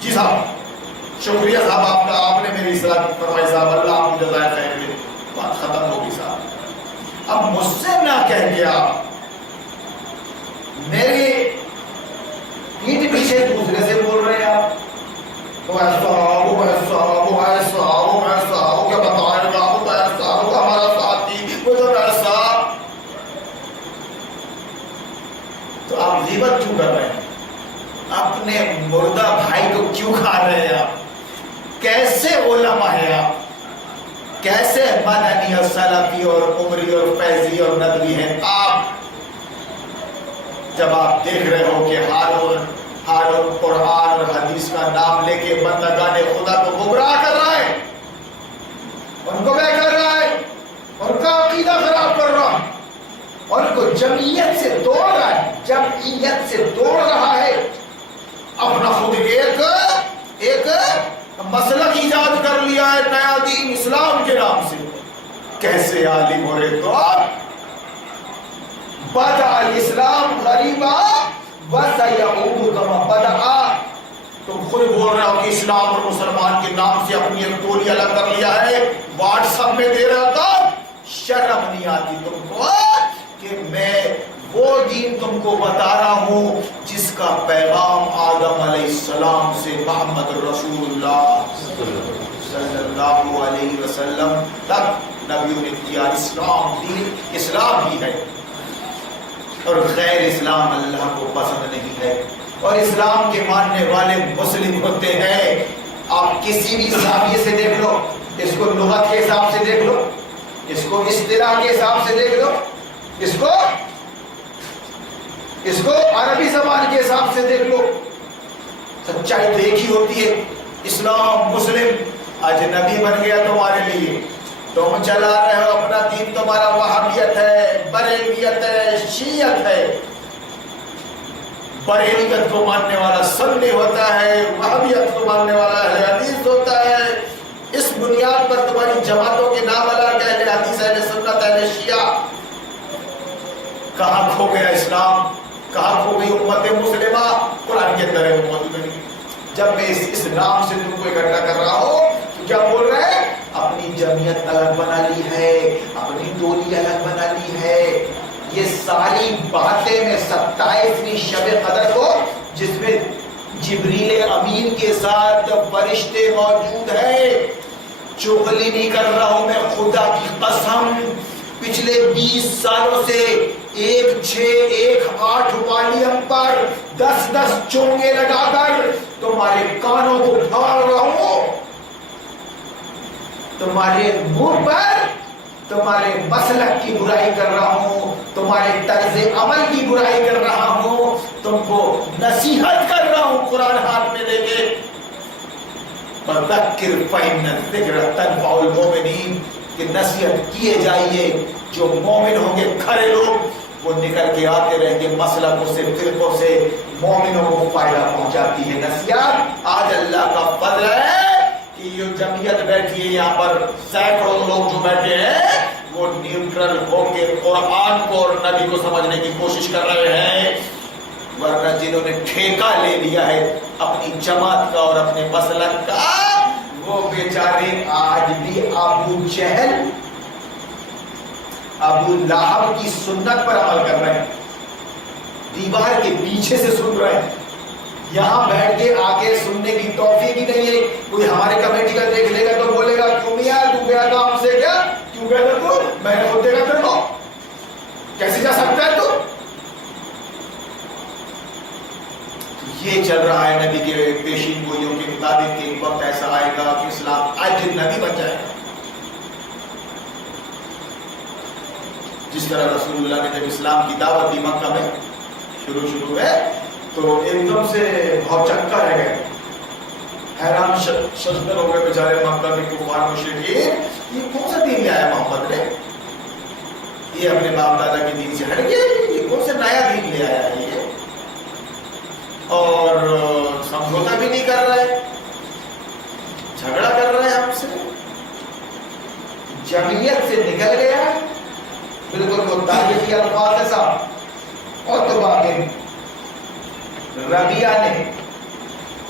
جی صاحب، شکریہ صاحب آپ کا، آپ نے میری اصلاح فرمائی صاحب، اللہ آپ کو جزائے خیر دے، بات ختم ہوگی صاحب۔ اب مجھ سے نہ کہہ کے آپ میری پیٹھ پیچھے دوسرے سے بول رہے ہیں، آپ وہ ایسا وہ ایسا وہ ایسا وہ ایسا، وہ کیا بتائے گا، وہ ایسا، وہ ہمارا ساتھی، وہ تو ایسا۔ تو آپ غیبت کیوں کر رہے ہیں؟ اپنے مردہ بھائی کو کیوں کھا رہے ہیں آپ؟ کیسے علماء ہیں آپ؟ کیسے مدنی اور سلفی اور عمری اور فیضی اور ندوی ہیں آپ؟ جب آپ دیکھ رہے ہو کہ ہارون قرآن اور حدیث کا نام لے کے بندگان خدا کو گمراہ کر رہا ہے، ان کو بے کر رہا ہے، ان کا عقیدہ خراب کر رہا ہے، اور ان کو جمعیت سے توڑ رہا ہے، جمعیت سے توڑ رہا ہے، اپنا خود ایک مسلک ایجاد کر لیا ہے، نیا دین اسلام کے نام سے۔ کیسے عالم ہو رہے تو آپ بدأ الاسلام غریبا وسيعود كما بدأ. تم خود بول رہے ہو کہ اسلام اور مسلمان کے نام سے اپنی ایک ٹولی الگ کر لیا ہے، واٹس ایپ میں دے رہا تھا. شرم نہیں آتی تم کو کہ میں وہ دین تم کو بتا رہا ہوں جس کا پیغام آدم علیہ السلام سے محمد رسول اللہ صلی اللہ علیہ وسلم تک نبیوں نے کیا. اسلام دین اسلام ہی ہے اور غیر اسلام اللہ کو پسند نہیں ہے. اور اسلام کے ماننے والے مسلم ہوتے ہیں. آپ کسی بھی زاویے سے دیکھ لو، اس کو لغت کے حساب سے دیکھ لو، اس کو اصطلاح کے حساب سے دیکھ لو، اس کو عربی زبان کے حساب سے دیکھ لو، سچائی تو ایک ہی ہوتی ہے. اسلام مسلم اجنبی بن گیا تمہارے لیے. تم چلا رہے ہو اپنا دین، تمہارا وہابیت ہے، بریلویت ہے، شیعت ہے. بریلویت کو ماننے والا سنی ہوتا ہے، وہابیت کو ماننے والا اہل حدیث ہوتا ہے. اس بنیاد پر تمہاری جماعتوں کے نام الگ، اہل حدیث، اہل سنت، اہل شیعہ. کہاں کھو گیا اسلام؟ کہاں کھو گئی امت مسلمہ؟ قرآن کے اندر ہے وہ موجود نہیں. جب میں اس نام سے تم کو اکٹھا کر رہا ہوں تو کیا بول رہے ہیں؟ اپنی جمعیت الگ بنا لی ہے، اپنی ٹولی الگ بنا لی ہے. یہ ساری باتیں میں 27ویں شب قدر کو، جس میں جبریل امین کے ساتھ فرشتے موجود ہیں، چغلی نہیں کر رہا ہوں میں، خدا کی قسم پچھلے 20 سالوں سے 1-6-1-8 والیوم پر 10 چونگے لگا کر تمہارے کانوں کو پھاڑ رہا ہوں، تمہارے منہ پر تمہارے مسلک کی برائی کر رہا ہوں، تمہارے طرز عمل کی برائی کر رہا ہوں، تم کو نصیحت کر رہا ہوں قرآن ہاتھ میں لے کے. فذکر فإن الذکر تنفع المؤمنین، کہ نصیحت کیے جائیے. جو مومن ہوں گے کھڑے لوگ وہ نکل کے آتے رہیں گے مسلکوں سے، فرقوں سے، مومنوں کو فائدہ پہنچاتی ہے نصیحت. آج اللہ کا فضل ہے کہ یہ جمعیت بیٹھی ہے یہاں پر، سینکڑوں لوگ جو بیٹھے ہیں وہ نیوٹرل ہو کے قرآن کو اور نبی کو سمجھنے کی کوشش کر رہے ہیں. ورنہ جنہوں نے ٹھیکہ لے لیا ہے اپنی جماعت کا اور اپنے مسلک کا، وہ بیچارے آج بھی ابو جہل، ابو لہب کی سنت پر عمل کر رہے ہیں. دیوار کے پیچھے سے سن رہے ہیں، یہاں بیٹھ کے آگے سننے کی توفیق ہی نہیں ہے. کوئی ہمارے کمیٹی کا دیکھ لے گا تو بولے گا کیوں میاں تو گیا تھا ہم سے، کیا کیوں گیا تھا تو؟ میں نے خود دیکھا تیرے کو، کیسے جا سکتا ہے تو؟ یہ چل رہا ہے نبی کے پیشین گوئیوں کے مطابق کہ ایک وقت ایسا آئے گا کہ اسلام اجنبی بن جائے گا. جس طرح رسول اللہ نے جب اسلام کی دعوت دی مکہ میں شروع میں، تو ایک دم سے بہت چکا رہ گئے، حیران ششدر ہو گئے بیچارے مکہ کے کفار مشرکین. یہ کون سا دین لے آیا محمد نے؟ یہ اپنے باپ دادا کے دین سے ہٹ گیا، یہ کون سا نیا دین لے آیا ہے یہ؟ اور سمجھوتا بھی نہیں کر رہے، جھگڑا کر رہے ہیں ہم سے. جمعیت سے نکل گیا بالکل وہ تاریخی الفاظ ہے صاحب. عتبہ بن ربیعہ نے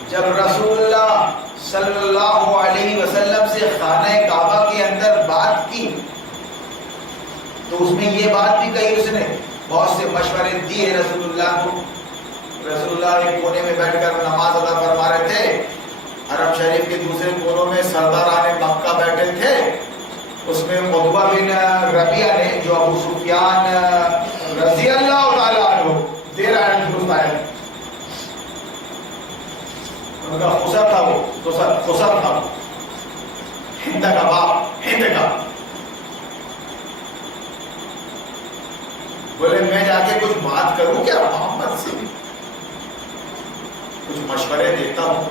جب رسول اللہ صلی اللہ علیہ وسلم سے خانہ کعبہ کے اندر بات کی تو اس میں یہ بات بھی کہی، اس نے بہت سے مشورے دیے رسول اللہ کو. رسول اللہ ایک کونے میں بیٹھ کر نماز ادا فرما رہے تھے، حرم شریف کے دوسرے کونوں میں سرداران مکہ بیٹھے تھے. اس میں عتبہ بن ربیعہ نے، جو ابو سفیان رضی اللہ تعالیٰ عنہ دے رہا ہے درست آئے، ان کا خسر تھا، وہ خسر تھا، ہند کا باپ، ہند کا. بولے میں جا کے کچھ بات کروں کیا محمد سے، کچھ مشورے دیتا ہوں،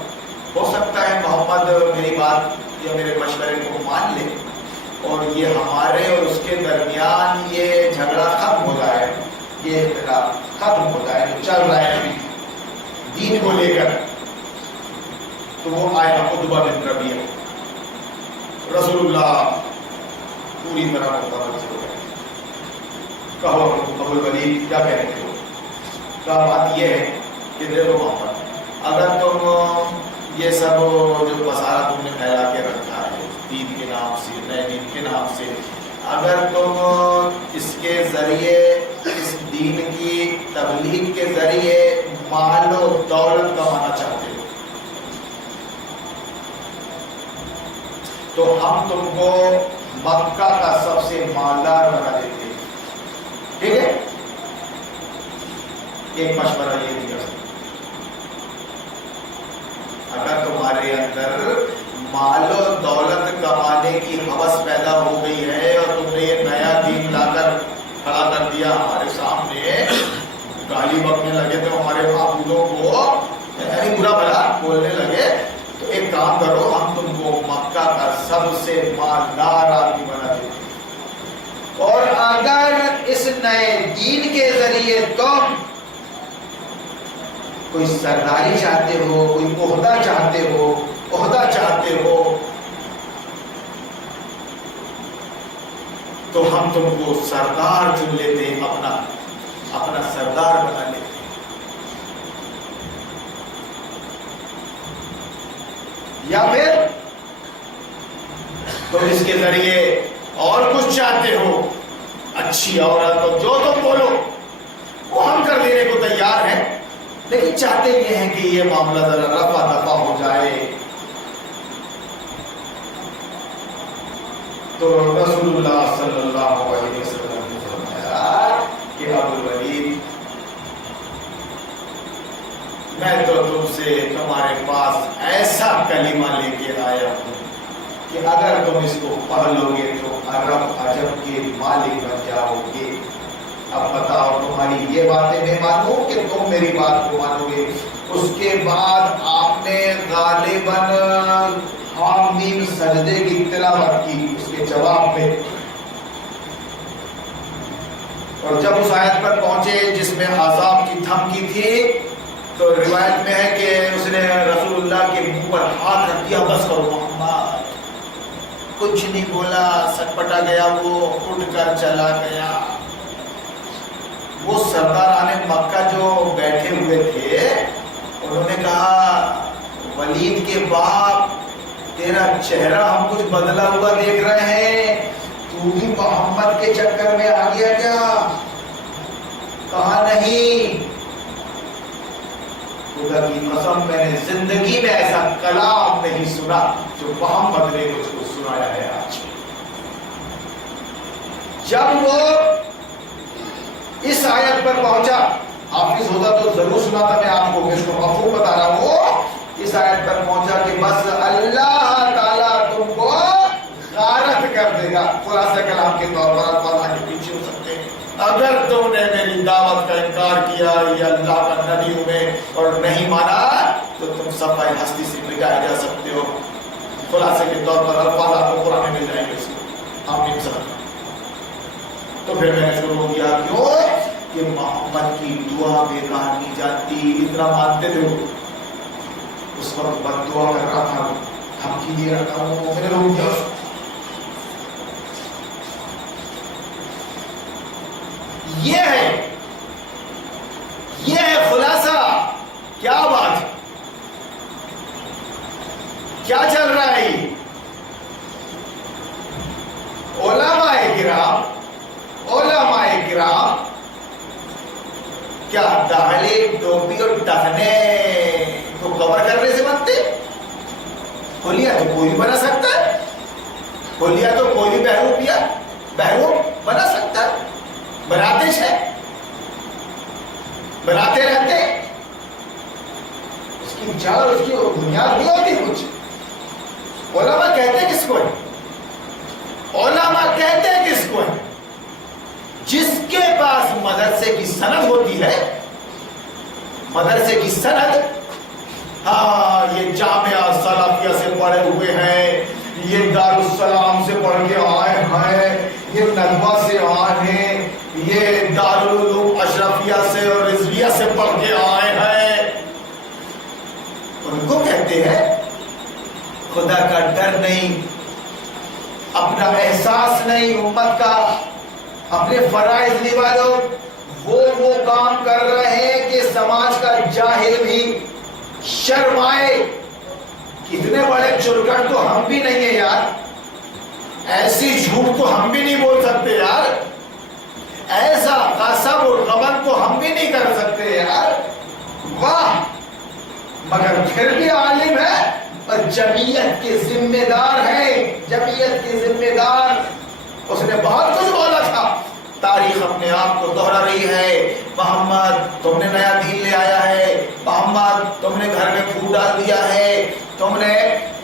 ہو سکتا ہے محمد میری بات یا میرے مشورے کو مان لے اور یہ ہمارے اور اس کے درمیان یہ جھگڑا ختم ہو جائے، یہ اختلاف ختم ہو جائے جو چل رہا ہے ابھی دین کو لے کر. تو وہ آیا عتبہ بن ربیعہ. رسول اللہ پوری طرح متوجہ ہو گئے. کہو ابو الولید کیا کہتے ہو؟ کہا بات یہ ہے کہ دیکھو محمد، اگر تم یہ سب جو پسارا تم نے پھیلا کے رکھا ہے دین کے نام سے، نئے دین کے نام سے، اگر تم اس کے ذریعے، اس دین کی تبلیغ کے ذریعے مال و دولت کمانا چاہتے ہو تو ہم تم کو مکہ کا سب سے مالدار بنا دیتے ہیں، ٹھیک ہے؟ ایک مشورہ یہ دیا، اگر تمہارے اندر مال و دولت کمانے کی ہوس پیدا ہو گئی ہے اور تم نے یہ نیا دین لا کر کھڑا کر دیا ہمارے سامنے، گالی بکنے لگے تو ہمارے معبودوں کو یعنی برا بھلا بولنے لگے، تو ایک کام کرو، ہم تم کو مکہ کا سب سے مالدار آدمی بنا دیتے ہیں، اور اگر اس نئے دین کے ذریعے تم کوئی سرداری چاہتے ہو، کوئی عہدہ چاہتے ہو تو ہم تم کو سردار چن لیتے ہیں، اپنا سردار بنا لیتے ہیں، یا پھر تم اس کے ذریعے اور کچھ چاہتے ہو، اچھی عورت ہو، جو تم بولو وہ ہم کر دینے کو تیار ہیں، لیکن چاہتے یہ ہیں کہ یہ معاملہ ذرا رفع دفع ہو جائے۔ تو رسول اللہ صلی اللہ علیہ وسلم نے فرمایا کہ ابو الولید، میں تو تم سے تمہارے پاس ایسا کلمہ لے کے آیا ہوں کہ اگر تم اس کو پڑھ لو گے تو عرب عجب کے مالک بن جاؤ گے۔ اب بتاؤ، تمہاری یہ باتیں میں مانوں کہ تم میری بات کو مانو گے؟ اس کے بعد آپ نے غالباً حامیم سجدے کی تلاوت کی اس کے جواب میں، اور جب اس آیت پر پہنچے جس میں عذاب کی دھمکی تھی تو روایت میں ہے کہ اس نے رسول اللہ کے منہ پر ہاتھ رکھ دیا، بس کرو محمد، کچھ نہیں بولا، سٹپٹا گیا، وہ اٹھ کر چلا گیا۔ وہ سرداران مکہ جو بیٹھے ہوئے تھے انہوں نے کہا، ولید کے باپ، تیرا چہرہ ہم کچھ بدلا ہوا دیکھ رہے ہیں، تو بھی محمد کے چکر میں آ گیا کیا؟ کہا نہیں، خدا کی قسم میں نے زندگی میں ایسا کلام نہیں سنا جو محمد نے مجھ کو سنایا ہے آج۔ جب وہ اس آیت پر پہنچا، حافظ ہوتا تو ضرور سنا تھا، میں آپ کو اس کو مفہوم بتا رہا ہوں، اس آیت پر پہنچا کہ بس اللہ تعالیٰ تم کو غارت کر دے گا۔ خلاصہ کلام کے طور پر الفاظ آگے پیچھے ہو سکتے ہیں، اگر تم نے میری دعوت کا انکار کیا یا اللہ کا نبی ہوں میں اور نہیں مانا تو تم صفحہ ہستی سے مٹائے جا سکتے ہو۔ خلاصے کے طور پر الفاظ آپ کو قرآن میں مل جائیں گے، اس کو آپ نہیں سمجھ۔ تو پھر میں نے شروع کیا، کیوں کہ محمد کی دعا بیکار نہیں جاتی، اتنا مانتے تھے وہ، اس وقت بد دعا کر رہا تھا، دھمکی دے رہا تھا، وہ میں نے روک دیا۔ یہ ہے خلاصہ۔ کیا بات، کیا چل رہا ہے؟ علماء کرام کیا داڑھی ٹوپی اور ٹہنے کو کور کرنے سے بنتے؟ کھولیا تو کوئی بنا سکتا ہے، کھولیا تو کوئی بھی بہروپ بنا سکتا ہے، بناتے ہیں، بناتے رہتے، اس کی جڑ اس کی بنیاد نہیں ہوتی کچھ۔ علماء کہتے کس کو ہے؟ علماء کہتے کس کو ہے؟ جس کے پاس مدرسے کی سند ہوتی ہے، مدرسے کی سند، ہاں یہ جامعہ سلفیہ سے پڑھے ہوئے ہیں، یہ دارالسلام سے پڑھ کے آئے ہیں، یہ ندوہ سے آئے ہیں، یہ دارالعلوم اشرفیہ سے اور رضویہ سے پڑھ کے آئے ہیں، ان کو کہتے ہیں خدا کا ڈر نہیں، اپنا احساس نہیں امت کا، اپنے فرائض نبھا لو. وہ کام کر رہے ہیں کہ سماج کا جاہل بھی شرمائے. کتنے بڑے چرگڑ تو ہم بھی نہیں ہیں یار, ایسی جھوٹ تو ہم بھی نہیں بول سکتے یار, ایسا غصب اور غبن تو ہم بھی نہیں کر سکتے یار. واہ, مگر پھر بھی عالم ہے اور جمعیت کے ذمہ دار ہے, جمعیت کے ذمہ دار. اس نے بہت کچھ بولا تھا. تاریخ اپنے آپ کو دوہرا رہی ہے. محمد تم نے نیا دین لے آیا ہے, محمد تم نے گھر میں پھوٹ ڈال دیا ہے, تم نے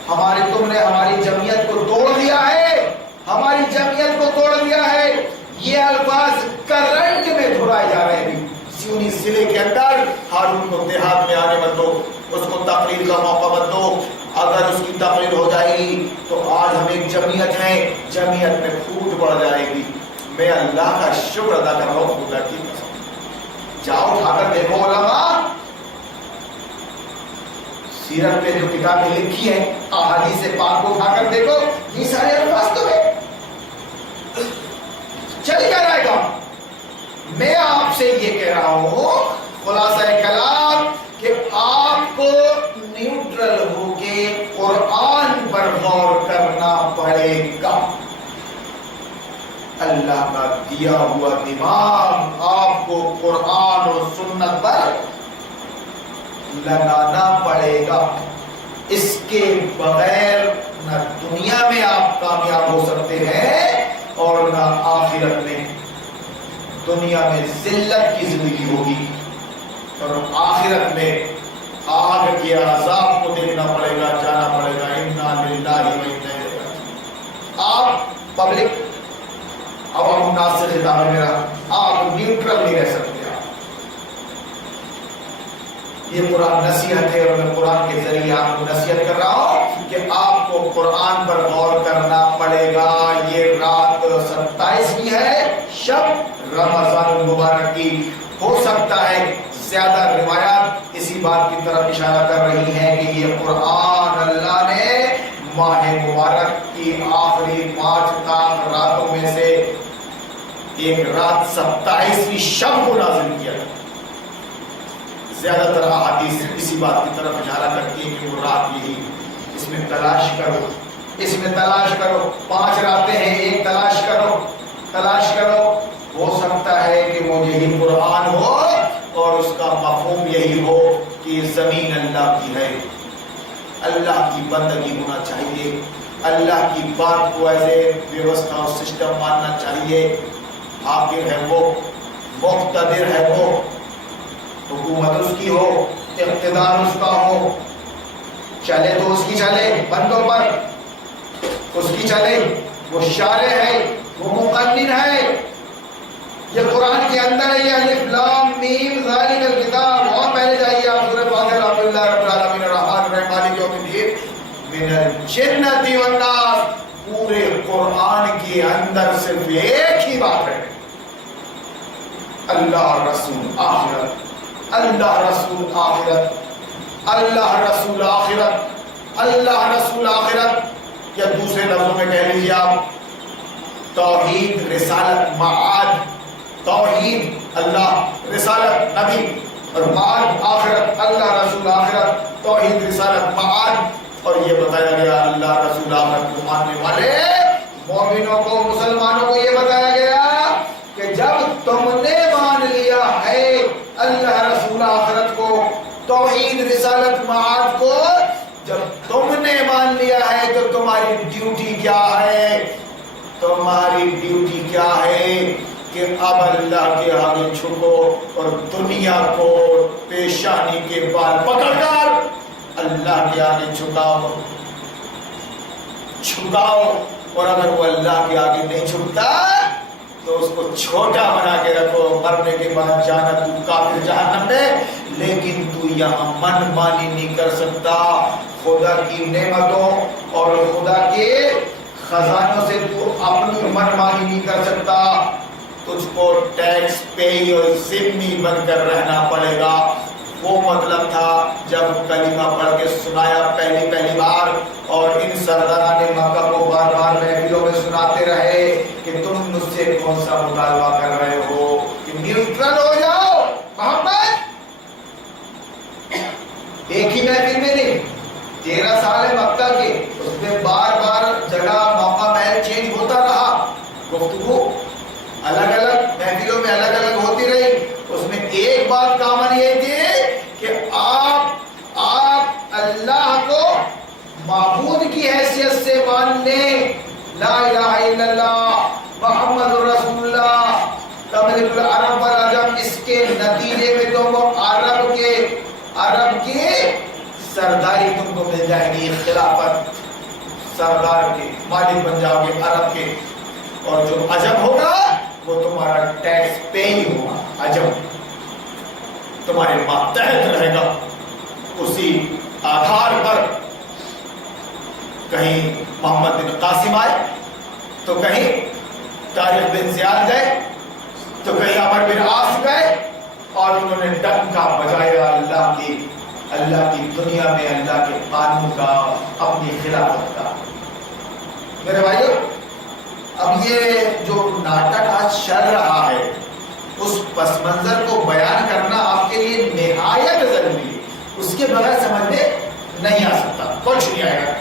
ہماری جمعیت کو توڑ دیا ہے, ہماری جمعیت کو توڑ دیا ہے. یہ الفاظ کرنٹ میں دہرائے جا رہے ہیں. سیونی ضلع کے اندر ہارون کو دیہات میں آنے مت دو, اس کو تقریر کا موقع مت دو. اگر اس کی تقریر ہو جائے گی تو آج ہم ایک جمعیت ہیں, جمعیت میں پھوٹ پڑ جائے گی. میں اللہ کا شکر ادا کر رہا ہوں خدا کی قسم. جاؤ اٹھا کر دیکھو علماء, سیرت پہ جو کتابیں لکھی ہیں, احادیث پاک کو اٹھا کر دیکھو, یہ سارے الفاظ تو ہے. چل کر آئے گا. میں آپ سے یہ کہہ رہا ہوں خلاصہ کلام کہ آپ کو نیوٹرل ہو کے قرآن پر غور کرنا پڑے گا. اللہ کا دیا ہوا دماغ آپ کو قرآن اور سنت پر لگانا پڑے گا. اس کے بغیر نہ دنیا میں آپ کامیاب ہو سکتے ہیں اور نہ آخرت میں. دنیا میں ذلت کی زندگی ہوگی اور آخرت میں آگ کے عذاب کو دیکھنا پڑے گا, جانا پڑے گا. انا للہ و انا الیہ راجعون. آپ پبلک عوام الناس سے خطاب ہے میرا, آپ نیوٹرل نہیں رہ سکتے. یہ قرآن نصیحت ہے اور میں قرآن کے ذریعے آپ کو نصیحت کر رہا ہوں کہ آپ کو قرآن پر غور کرنا پڑے گا. یہ رات 27ویں ہے, شب رمضان المبارک کی. ہو سکتا ہے زیادہ روایات اسی بات کی طرف اشارہ کر رہی ہیں کہ یہ قرآن اللہ نے ماہ مبارک کی آخری 5 راتوں میں سے ایک رات 27ویں شب کو نازل کیا تھا. زیادہ تر احادیث اسی بات کی طرف اشارہ کرتی ہیں کہ وہ رات یہی. اس میں تلاش کرو, اس میں تلاش کرو. 5 راتیں ہیں, ایک تلاش کرو, تلاش کرو. ہو سکتا ہے کہ وہ یہی قرآن ہو اور اس کا مفہوم یہی ہو کہ زمین اللہ کی ہے, اللہ کی بندگی ہونا چاہیے, اللہ کی بات کو ایز اے ویوستھا اور سسٹم ماننا چاہیے. حاکم ہے وہ, مقتدر ہے وہ, حکومت اس کی ہو, اقتدار اس کا ہو, چلے تو اس کی چلے, بندوں پر اس کی چلے. وہ شارع ہے, وہ مقنن ہے. یہ قرآن کے اندر ہے, یہ الف لام میم ذالک الکتاب. اور پہلے جائیے آپ سورہ فاتحہ. الحمدللہ رب العالمین الرحمن الرحیم مالک یوم الدین من الجنۃ والناس. پورے قرآن کے اندر صرف ایک ہی بات ہے, اللہ رسول آخرت, اللہ رسول آخرت, اللہ رسول آخرت, اللہ رسول آخرت. یا دوسرے لفظوں میں کہہ لیجیے آپ, توحید رسالت معاد. توحید اللہ, رسالت نبی, اور معاد آخرت, اللہ رسول آخرت, توحید رسالت معاد. اور یہ بتایا گیا اللہ رسول آخرت کو ماننے والے مومنوں کو, مسلمانوں کو یہ بتایا گیا کہ جب تم نے مان لیا ہے اللہ رسول آخرت کو, توحید رسالت معاد کو, جب تم نے مان لیا ہے تو تمہاری ڈیوٹی کیا ہے؟ تمہاری ڈیوٹی کیا ہے کہ اب اللہ کے آگے جھکو اور دنیا کو پیشانی کے بال پکڑ کر اللہ کے آگے جھکاؤ, جھکاؤ. اور اگر وہ اللہ کے آگے نہیں جھکتا تو اس کو چھوٹا بنا کے رکھو, مرنے کے بعد جانا تو کافر جہنم میں, لیکن تو یہاں من مانی نہیں کر سکتا. خدا کی نعمتوں اور خدا کے خزانوں سے تو اپنی من مانی نہیں کر سکتا. تجھ کو ٹیکس پے اور ذمہ بن کر رہنا پڑے گا. وہ مطلب تھا جب کلمہ پڑھ کے سنایا پہلی بار، اور ان سرداران مکہ کو بار بار محفلوں میں سناتے رہے کہ تم مجھ سے کون سا مطالبہ کر رہے ہو، کہ نیوٹرل ہو جاؤ محمد۔ ایک ہی محفل میں نہیں، 13 سال ہے مکہ کے، اس میں بار بار جگہ موقع محل چینج ہوتا رہا، گفتگو الگ الگ محفلوں میں الگ الگ ہوتی رہی۔ اس میں ایک بات کامن یہ تھی کہ آپ اللہ کو معبود کی حیثیت سے مان لیں، لا الہ الا اللہ محمد رسول اللہ تملک العرب والعجم۔ اس کے نتیجے میں تم عرب کے سرداری تم کو مل جائے گی، خلافت سردار کے مالک بن جاؤ گے عرب کے، اور جو عجم ہوگا وہ تمہارا ٹیکس پے ہی ہوگا، عجم تمہارے ماتحت رہے گا۔ اسی آدھار پر کہیں محمد بن قاسم آئے تو کہیں طارق بن زیاد گئے تو کہیں عمر بن عاص گئے، اور انہوں نے ڈنکا بجایا اللہ کی دنیا میں، اللہ کے قانون کا، اپنی خلافت کا۔ میرے بھائیو، اب یہ جو ناٹک آج چل رہا ہے اس پس منظر کو بیان کرنا آپ کے لیے نہایت ضروری ہے، اس کے بغیر سمجھ میں نہیں آ سکتا، کچھ نہیں آئے گا۔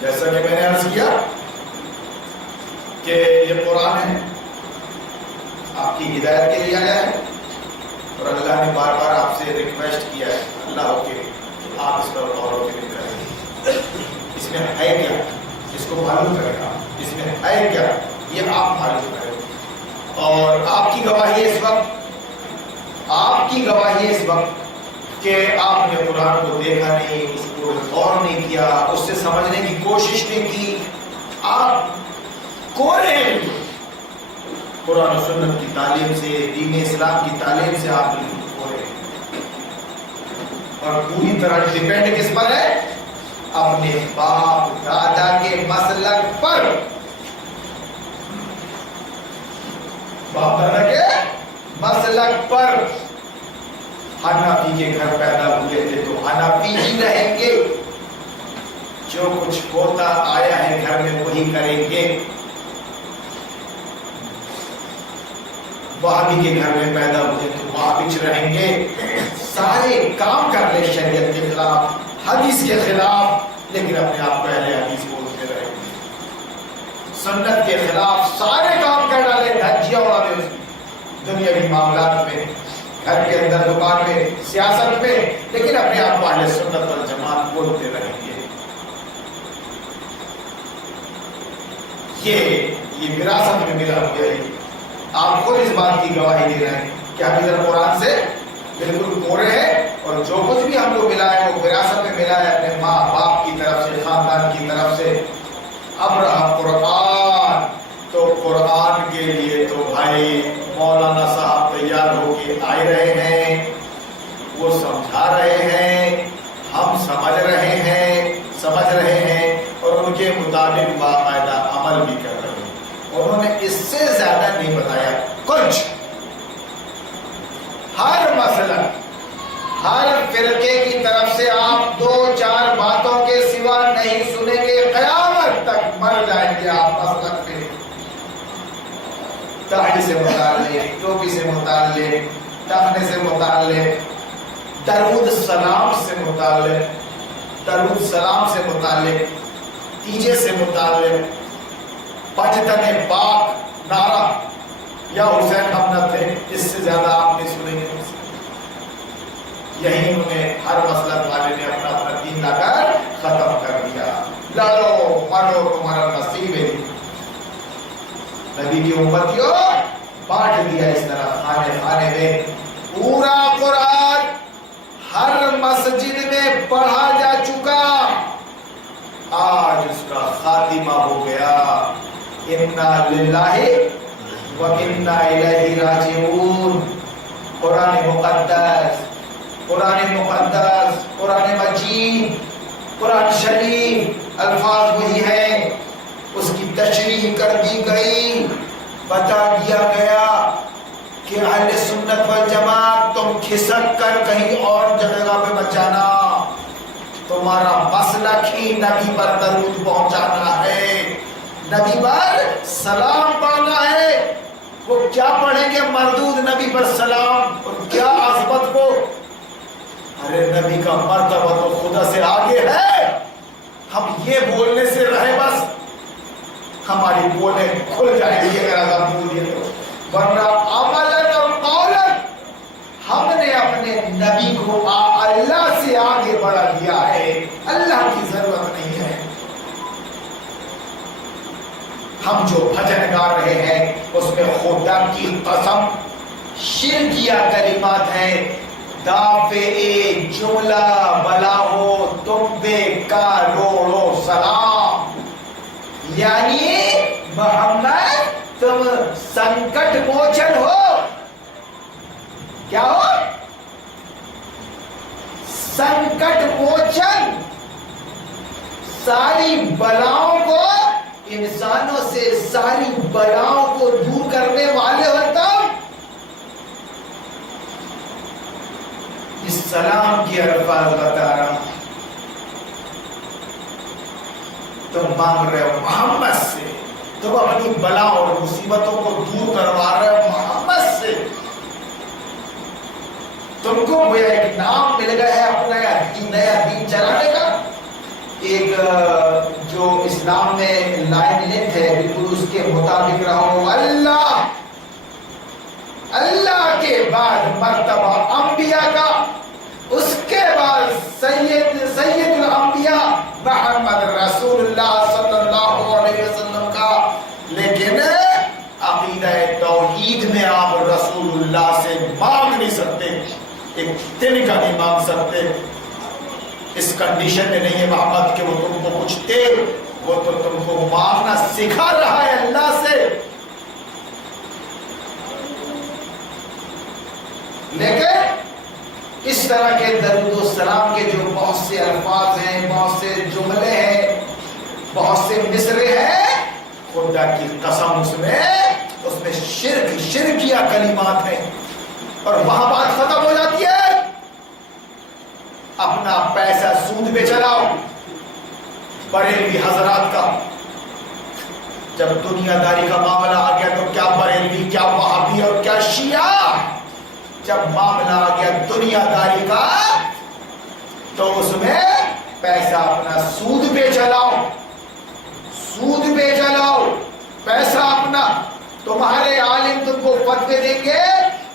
جیسا کہ میں نے عرض کیا کہ یہ قرآن ہے، آپ کی ہدایت کے لیے آیا ہے، اور اللہ نے بار بار آپ سے ریکویسٹ کیا ہے اللہ ہو کے کہ آپ اس پر غور و فکر کریں، اس میں ہے کیا، اس کو معلوم کرے گا، اس میں ہے کیا یہ آپ معلوم کریں۔ اور آپ کی گواہی اس وقت کہ آپ نے قرآن کو دیکھا نہیں، اس کو غور نہیں کیا، اس سے سمجھنے کی کوشش نہیں کی، آپ کورے ہیں۔ قرآن و سنت کی تعلیم سے، دین اسلام کی تعلیم سے آپ بالکل کورے ہیں، اور پوری طرح ڈیپینڈ کس پر ہے؟ اپنے باپ دادا کے مسلک پر۔ باپ دادا کے مسلک پر۔ حنفی کے گھر پیدا ہوئے تھے تو حنفی ہی رہیں گے، جو کچھ ہوتا آیا ہے گھر میں وہی کریں گے۔ وہابی کے گھر میں پیدا ہوئے تو وہابی رہیں گے، سارے کام کر لے شریعت کے خلاف، حدیث کے خلاف، لیکن اپنے آپ کو اہل حدیث بولتے رہیں گے۔ سنت کے خلاف سارے کام کر ڈالے، دھجیاں اڑا دے اس کی دنیاوی معاملات میں، گھر کے اندر، دکان میں، سیاست میں، لیکن اپنے آپ کو اہل سنت والجماعت بولتے رہیں گے۔ یہ وراثت میں ملا ہوا ہے۔ آپ خود اس بات کی گواہی دے رہے ہیں کہ ہم ادھر قرآن سے بالکل کورے ہیں، اور جو کچھ بھی ہم کو ملا ہے وہ وراثت میں ملا ہے اپنے ماں باپ کی طرف سے، خاندان کی طرف سے۔ اب رہا قرآن، تو قرآن کے لیے تو بھائی مولانا صاحب تیار ہو کے آئے رہے ہیں، وہ سمجھا رہے ہیں، ہم سمجھ رہے ہیں، اور ان کے مطابق باقاعدہ عمل بھی کر رہے ہیں۔ انہوں نے اس سے زیادہ نہیں بتایا کچھ۔ ہر مسئلہ، ہر فرقے کی طرف سے آپ 2-4 باتوں کے سوا نہیں سنیں گے، قیامت تک مر جائیں گے آپ مسلک پہ۔ داڑھی سے متعلق، ٹوپی سے متعلق، ٹخنے سے متعلق، درود السلام سے متعلق، تیجے سے متعلق، پنجتن پاک نعرہ یا حسین ہم نہ تھے، اس سے زیادہ آپ نہیں سنیں گے۔ یہی انہوں نے ہر مسلک والے نے اپنا دین لا کر ختم کر دیا۔ لڑو مرو تمہارا نصیب ہے۔ نبی کی امتیوں بانٹ دیا اس طرح خانے خانے میں پورا قرآن، ہر پڑھا جا چکا، آج اس کا خاتمہ ہو گیا۔ انا للہ و انا الیہ راجعون۔ قرآن مقدس، قرآن مقدس، قرآن مجید، قرآن شریف، الفاظ وہی ہیں، اس کی تشریح کر دی گئی، بتا دیا گیا کہ اہل سنت والجماعت تم کھسک کر کہیں اور جگہ پہ مت جانا، تمہارا مسلک ہی نبی پر درود پہنچانا ہے، نبی پر سلام پڑھنا ہے۔ وہ کیا پڑھیں گے مردود نبی پر سلام، اور کیا عظمت کو، ارے نبی کا مرتبہ تو خدا سے آگے ہے، ہم یہ بولنے سے رہے بس، ہماری بولیں کھل جائیں گی اگر ہم بولیے تو، ورنہ عملاً اور قولاً ہم نے اپنے نبی کو اللہ سے آگے بڑھا دیا ہے، اللہ کی ضرورت نہیں ہے۔ ہم جو بھجن گا رہے ہیں اس میں خدا کی قسم شرکیہ کلمات ہیں، دافع جملہ بلا ہو تم بے کروڑو سلام، یعنی محمد تم سنکٹ موچن ہو، کیا ہو؟ سنکٹ موچن، ساری بلاؤں کو، انسانوں سے ساری بلاؤں کو دور کرنے والے ہو تم۔ اس سلام کی الفاظ بتا رہا ہوں، تم مانگ رہے ہو محمد سے، تم اپنی بلا اور مصیبتوں کو دور کروا رہے ہو محمد سے، تم کو گویا ایک نام مل گیا ہے اپنا نیا دین چلانے کا۔ ایک جو اسلام میں لائن لکھ ہے بالکل اس کے مطابق رہو، اللہ اللہ کے بعد مرتبہ انبیاء کا، اس کے بعد سید الانبیاء محمد رسول اللہ صلی اللہ علیہ وسلم کا، لیکن عقیدہ توحید میں آپ رسول اللہ سے مانگ نہیں سکتے، ایک دن کا نہیں مانگ سکتے، اس کنڈیشن میں نہیں ہے محمد کہ وہ تم کو کچھ دے، وہ تو تم کو مانگنا سکھا رہا ہے اللہ سے، لیکن اس طرح کے درود و سلام کے جو بہت سے الفاظ ہیں، بہت سے جملے ہیں، بہت سے مصرے ہیں، خدا کی قسم اس میں شرکیہ کلمات ہیں، اور وہاں بات ختم ہو جاتی ہے۔ اپنا پیسہ سود پہ چلاؤ، بریلوی حضرات کا جب دنیا داری کا معاملہ آ گیا تو کیا بریلوی، کیا وہابی اور کیا شیعہ، جب معاملہ آ گیا دنیا داری کا تو اس میں پیسہ اپنا سود پہ چلاؤ، سود پہ چلاؤ پیسہ اپنا۔ تمہارے عالم تم کو فتوے دیں گے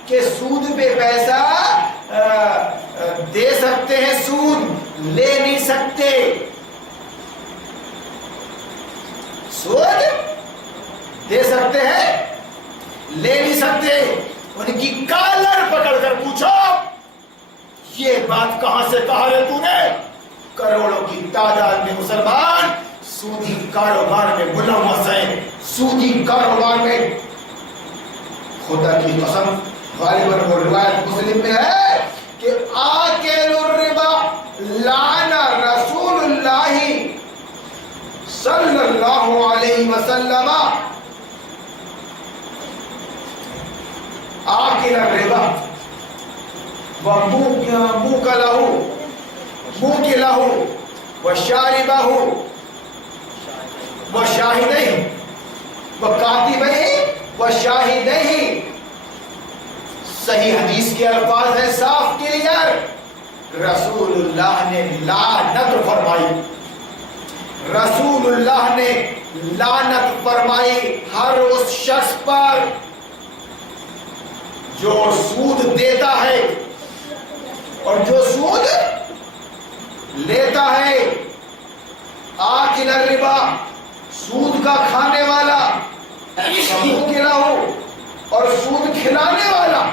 کہ سود پہ پیسہ دے سکتے ہیں، سود لے نہیں سکتے، سود دے سکتے ہیں لے نہیں سکتے۔ ان کی کالر پکڑ کر پوچھو یہ بات کہاں سے کہا ہے تو نے؟ کروڑوں کی تعداد میں مسلمان سودی کاروبار میں ملوث ہیں، سودی کاروبار میں۔ خدا کی قسم غالباً وہ روایت مسلم میں ہے کہ آکل الربا لعن رسول اللہ صلی اللہ علیہ وسلم آکل الربا موکلہ وشاربہ وشاہدہ وکاتبہ وشاہدہ۔ صحیح حدیث کے الفاظ ہے، صاف کلیئر، رسول اللہ نے لعنت فرمائی، رسول اللہ نے لعنت فرمائی ہر اس شخص پر جو سود دیتا ہے اور جو سود لیتا ہے۔ آکل الربا، سود کا کھانے والا، موکلہ اور سود کھلانے والا،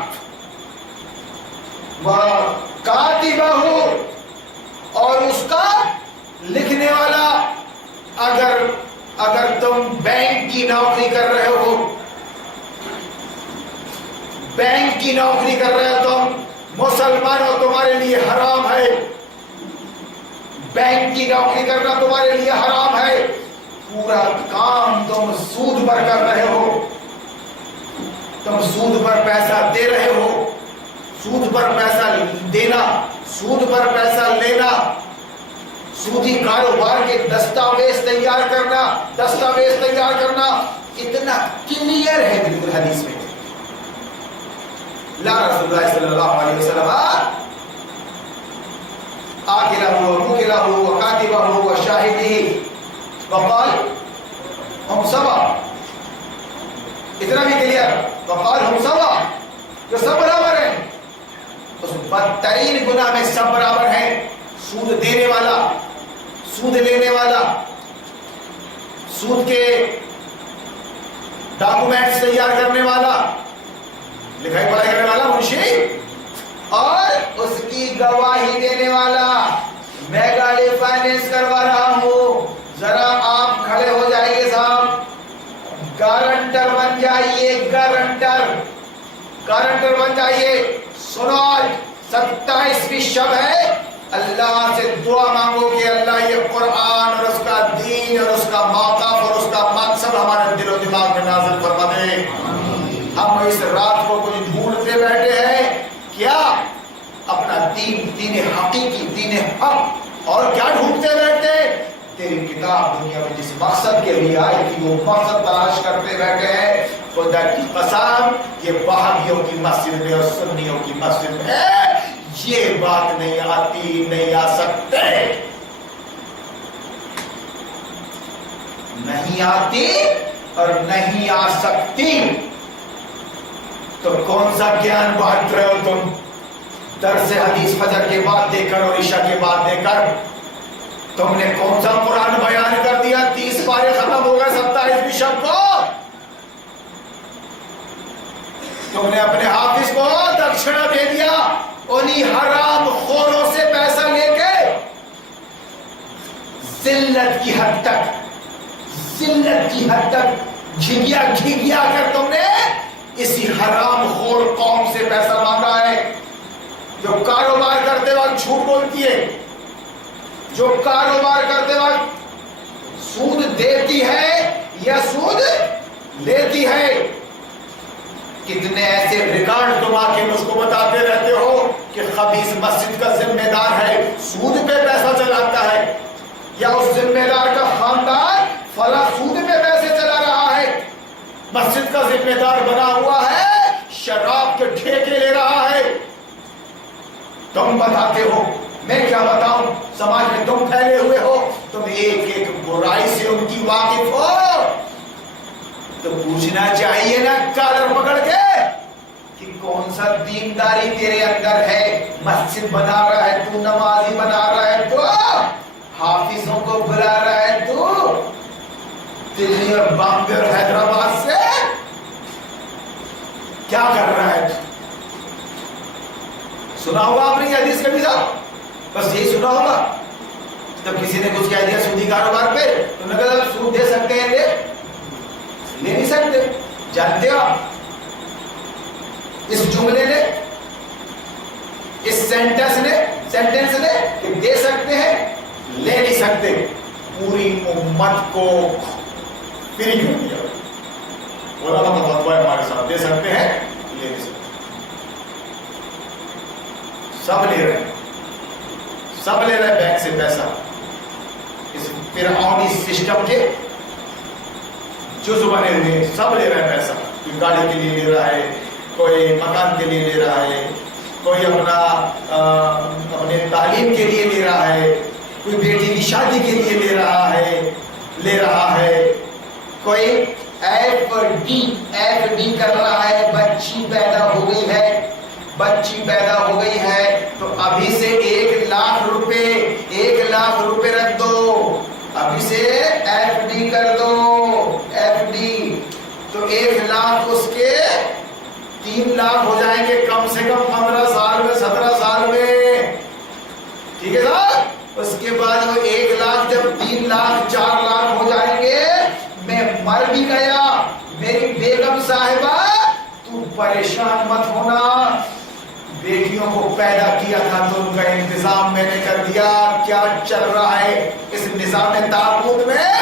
کاتبہ ہو اور کی نوکری کر رہے ہو، بینک کی نوکری کر رہے ہو تم، مسلمانوں تمہارے لیے حرام ہے، بینک کی نوکری کرنا تمہارے لیے حرام ہے، پورا کام تم سود پر کر رہے ہو، تم سود پر پیسہ دے رہے ہو، سود پر پیسہ دینا، سود پر پیسہ لینا، سودی کاروبار کے دستاویز تیار کرنا، اتنا کلیئر ہے بالکل حدیث میں. لا رسول اللہ صلی اللہ علیہ وسلم آکلہ وموکلہ وکاتبہ وشاہدہ وقال ہم سوا، اتنا بھی کلیئر، وقال ہم سوا، جو سب برابر ہیں، اس بدترین گناہ میں سب برابر ہیں، سود دینے والا، سود لینے والا، سود کے ڈاکومنٹس تیار کرنے والا، لکھائی پڑھائی کرنے والا منشی، اور اس کی گواہی دینے والا. میں گاڑی فائنینس کروا رہا ہوں، ذرا آپ کھڑے ہو جائیے صاحب، گارنٹر بن جائیے، گارنٹر بن جائیے. سنو، 27ویں شب ہے، اللہ سے دعا مانگو کہ اللہ یہ قرآن اور اس کا دین اور اس کا موقف اور اس کا مقصد ہمارے دل و دماغ میں نازل فرما دے. ہم اس رات کو کچھ ڈھونڈتے بیٹھے ہیں، کیا اپنا دین حقیقی، دین حق، اور کیا ڈھونڈتے بیٹھتے؟ تیری کتاب دنیا میں جس مقصد کے لیے آئی تھی وہ مقصد تلاش کرتے بیٹھے ہیں. خدا کی قسم، یہ وہابیوں کی مسجد میں اور سنیوں کی مسجد میں یہ بات نہیں آتی، نہیں آ سکتے، نہیں آتی اور نہیں آ سکتی. تو کون سا گیان بانٹ رہے ہو تم؟ درس حدیث فجر کے بعد دے کر اور عشاء کے بعد دے کر تم نے کون سا قرآن بیان کر دیا؟ 30 پارے ختم ہو گئے 27ویں شب کو. تم نے اپنے حافظ کو دکشنہ دے دیا، انہی حرام خوروں سے پیسہ لے کے ذلت کی حد تک گھگیا کر تم نے اسی حرام خور قوم سے پیسہ مانگا ہے، جو کاروبار کرتے وقت جھوٹ بولتی ہے، جو کاروبار کرتے وقت سود دیتی ہے یا سود لیتی ہے. کتنے ایسے ریکارڈ تم آ کے مجھ کو بتاتے رہتے ہو کہ خبیث مسجد کا ذمہ دار ہے، سود پہ پیسہ چلاتا ہے، یا اس ذمہ دار کا خاندان فلاں سود پہ پیسے چلا رہا ہے، مسجد کا ذمہ دار بنا ہوا ہے، شراب کے ٹھیکے لے رہا ہے. تم بتاتے ہو، میں کیا بتاؤں؟ سماج میں تم پھیلے ہوئے ہو، تم ایک ایک برائی سے ان کی واقف ہو، تو پوچھنا چاہیے نا کالر پکڑ کے کہ کون سا دینداری تیرے اندر ہے. مسجد بنا رہا ہے تو، نمازی بنا رہا ہے تو، حافظوں کو بلا رہا ہے تو، دلی اور بامبے اور حیدرآباد سے کیا کر رہا ہے؟ سنا ہوگا آپ نے یہ حدیث کبھی صاحب؟ بس یہی سنا ہوگا. جب کسی نے کچھ کہہ دیا سودی کاروبار پہ، تو نے کہا سود دے سکتے ہیں، لے نہیں سکتے. جانتے ہو اس جملے نے، اس سینٹنس نے کہ دے سکتے ہیں لے نہیں سکتے، پوری امت کو فری کر دیا. بولا تھا فتویٰ ہمارے ساتھ، دے سکتے ہیں لے نہیں سکتے. سب لے رہے ہیں، سب لے رہے ہیں بینک سے پیسہ، اس فرعونی سسٹم کے جز بنے ہوئے سب لے رہے ہیں پیسہ. کوئی گاڑی کے لیے لے رہا ہے، کوئی مکان کے لیے لے رہا ہے، کوئی اپنے تعلیم کے لیے لے رہا ہے، کوئی بیٹی کی شادی کے لیے لے رہا ہے، کوئی ایف ڈی کر رہا ہے. بچی پیدا ہو گئی ہے تو ابھی سے 1,00,000 روپے رکھ دو، ابھی سے ایف ڈی کر دو. ایف ڈی تو 1,00,000 اس کے 3,00,000 ہو جائیں گے کم سے کم 15 سال میں، 17 سال میں. ٹھیک ہے صاحب؟ اس کے بعد وہ 1,00,000 جب 3,00,000 4,00,000 ہو جائیں گے، میں مر بھی گیا پریشان مت ہونا، بیٹیوں کو پیدا کیا تھا تو ان کا انتظام میں نے کر دیا، کیا چل رہا ہے اس نظام تابوت میں؟